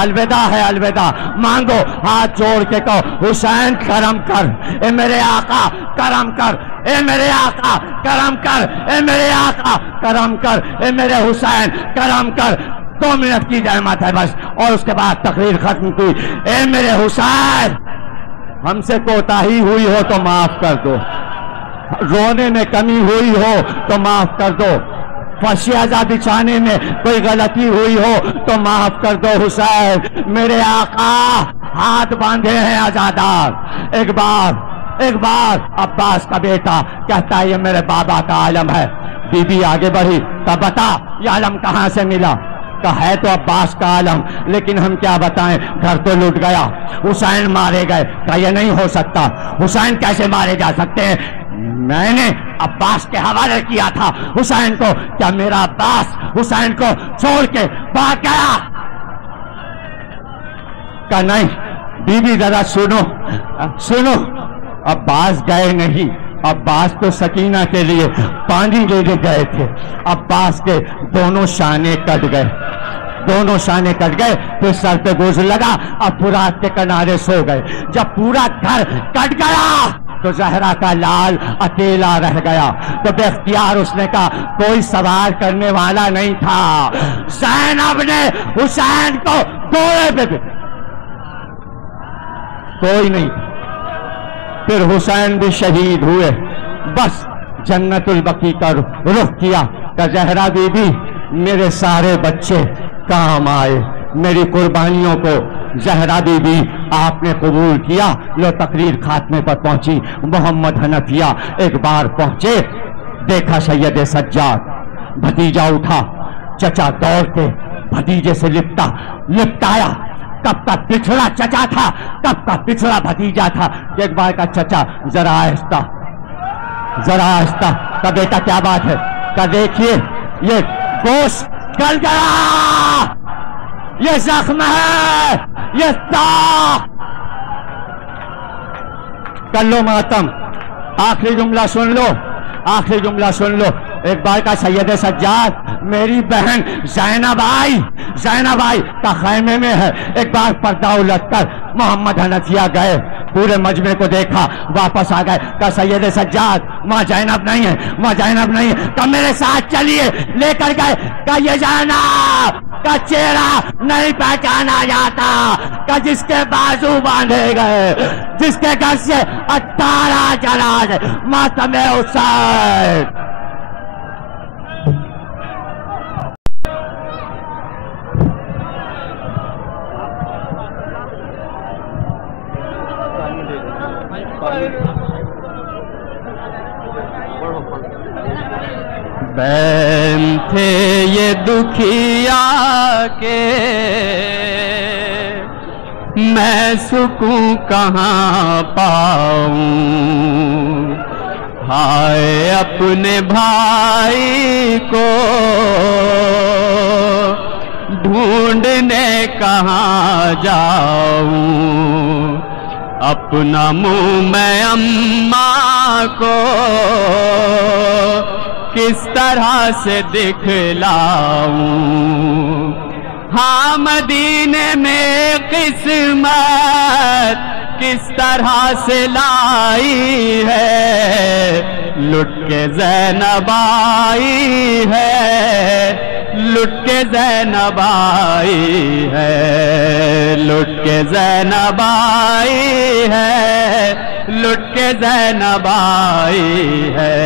الوداع ہے الوداع، مانگو، ہاتھ جوڑ کے کہو حسین کرم کر، اے میرے آقا کرم کر، اے میرے آقا کرم کر، اے میرے آقا کرم کر، اے میرے حسین کرم کر۔ 2 منٹ کی زحمت ہے بس، اور اس کے بعد تقریر ختم کی. اے میرے حسین، ہم سے کوتاہی ہوئی ہو تو معاف کر دو، رونے میں کمی ہوئی ہو تو معاف کر دو، فشیازہ بچھانے میں کوئی غلطی ہوئی ہو تو معاف کر دو. حسین میرے آقا ہاتھ باندھے ہیں عزادار. ایک بار عباس کا بیٹا کہتا ہے یہ میرے بابا کا عالم ہے. بی بی آگے بڑھی، کہا بتا یہ عالم کہاں سے ملا؟ کہا ہے تو عباس کا عالم، لیکن ہم کیا بتائیں، گھر تو لوٹ گیا، حسین مارے گئے. کہا یہ نہیں ہو سکتا، حسین کیسے مارے جا سکتے ہیں؟ میں نے عباس کے حوالے کیا تھا حسین کو. کیا میرا عباس حسین کو چھوڑ کے بھاگ گیا؟ کہا نہیں. بی بی ذرا سنو، عباس گئے نہیں، عباس تو سکینہ کے لیے پانی لینے گئے تھے. عباس کے دونوں شانے کٹ گئے، پھر سر پہ بوجھ لگا اور فرات کے کنارے سو گئے. جب پورا گھر کٹ گیا تو زہرا کا لال اکیلا رہ گیا. تو بے اختیار اس نے کہا کوئی سوار کرنے والا نہیں تھا. زینب نے حسین کو گھوڑے پہ، کوئی نہیں. پھر حسین بھی شہید ہوئے. بس جنت البقیع کا رخ کیا کہ زہرا بی بی میرے سارے بچے کام آئے، میری قربانیوں کو زہرا بی بی آپ نے قبول کیا. لو تقریر خاتمے پر پہنچی. محمد حنفیہ ایک بار پہنچے، دیکھا سید سجاد، بھتیجا اٹھا، چچا دوڑ کے بھتیجے سے لپٹایا. کب کا پچھڑا چچا تھا، کب کا پچھڑا بھتیجا تھا. ایک بار کا چچا ذرا آہستہ. کا بیٹا کیا بات ہے؟ کہ دیکھیے یہ گوشت گل گیا، یہ زخم ہے، یہ داغ. کر لو ماتم. آخری جملہ سن لو. ایک بار کا سید سجاد، میری بہن زینب آئی کا خیمے میں ہے. ایک بار پردہ الٹ کر محمد حنفیہ گئے، پورے مجمع کو دیکھا، واپس آ گئے. کہ سید سجاد ماں زینب نہیں ہے. کہ میرے ساتھ چلیے. لے کر گئے. کہ یہ زینب کا چہرہ نہیں پہچانا جاتا، کہ جس کے بازو باندھے گئے، جس کے گھر سے 18 جنازے. ماتم حسین. بین تھے یہ دکھیا کے میں سکون کہاں پاؤں. ہائے اپنے بھائی کو ڈھونڈنے کہاں جاؤں. اپنا منہ میں اماں کو کس طرح سے دکھلاؤں. ہاں مدینے میں قسمت کس طرح سے لائی ہے، لٹ کے زینب آئی ہے، لٹ کے زینب آئی ہے، لٹ کے زینب آئی ہے، لٹ کے زینب آئی ہے.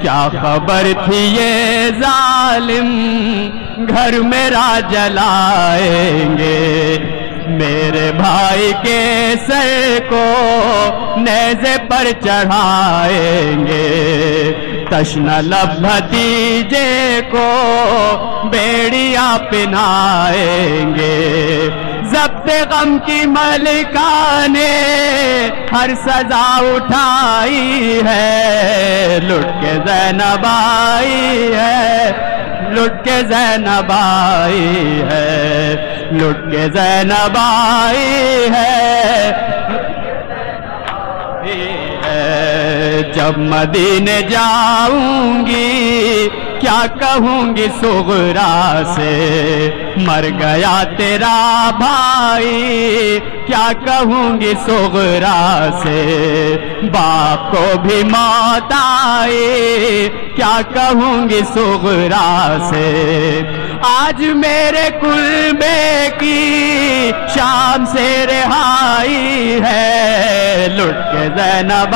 کیا خبر تھی یہ ظالم گھر میرا جلائیں گے، میرے بھائی کے سر کو نیزے پر چڑھائیں گے. تشنہ لب بھتیجے کو بیڑیاں پہنائیں گے. ضبط غم کی ملکہ نے ہر سزا اٹھائی ہے، لٹ کے زینب آئی ہے، لٹ کے زینب آئی ہے، لٹ کے زینب آئی ہے. جب مدینے جاؤں گی کیا کہوں گی صغرا سے، مر گیا تیرا بھائی کیا کہوں گی صغرا سے، باپ کو بھی موت آئی کیا کہوں گی صغرا سے، آج میرے کلبے کی شام سے رہائی ہے، لٹ کے زینب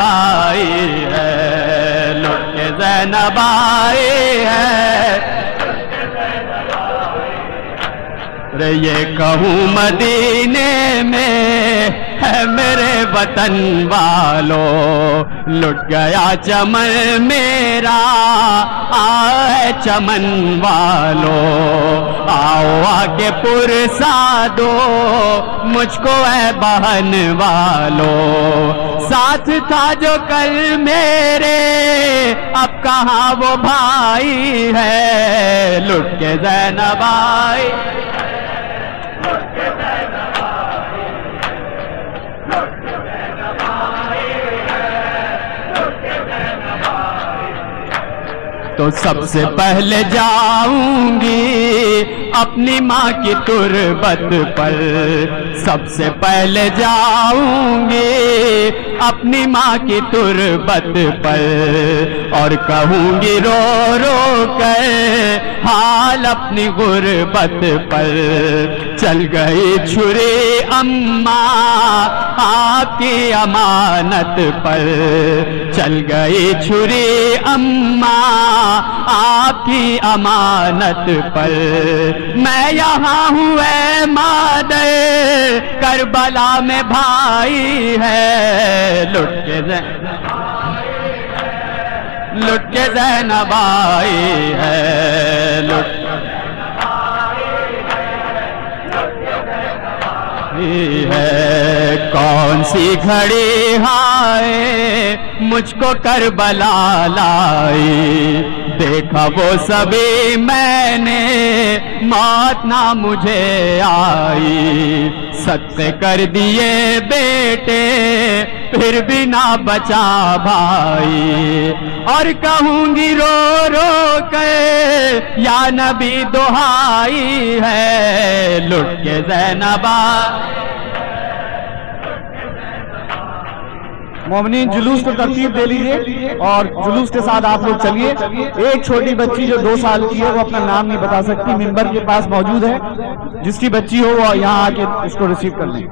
آئی ہے، لٹ کے زینب آئی ہے، یہ کہوں مدینے میں ہے میرے وطن والو، لٹ گیا چمن میرا آئے چمن والو، آؤ آکے پرسا دو مجھ کو اے بہن والو، ساتھ تھا جو کل میرے اب کہاں وہ بھائی ہے، لٹ کے زینب آئی، تو سب سے پہلے جاؤں گی اپنی ماں کی تربت پر، سب سے پہلے جاؤں گی اپنی ماں کی تربت پر، اور کہوں گی رو رو کر حال اپنی غربت پر، چل گئی چھری اماں آپ کی امانت پر، چل گئی چھری اماں آپ کی امانت پر، میں یہاں ہوں اے مادر کربلا میں بھائی ہے، لٹ کے زینب آئی ہے، لٹ ہے، کون سی گھڑی ہائے مجھ کو کربلا لائی، دیکھا وہ سبھی میں نے موت نہ مجھے آئی، صدقے کر دیے بیٹے پھر بھی نہ بچا بھائی، اور کہوں گی رو رو کے یا نبی دہائی ہے، لٹ کے زینب مومنین جلوس کو ترتیب دے لیجئے اور جلوس کے ساتھ آپ لوگ چلیے۔ ایک چھوٹی بچی جو 2 سال کی ہے وہ اپنا نام نہیں بتا سکتی، منبر کے پاس موجود ہے، جس کی بچی ہو وہ یہاں آ کے اس کو ریسیو کر لیں۔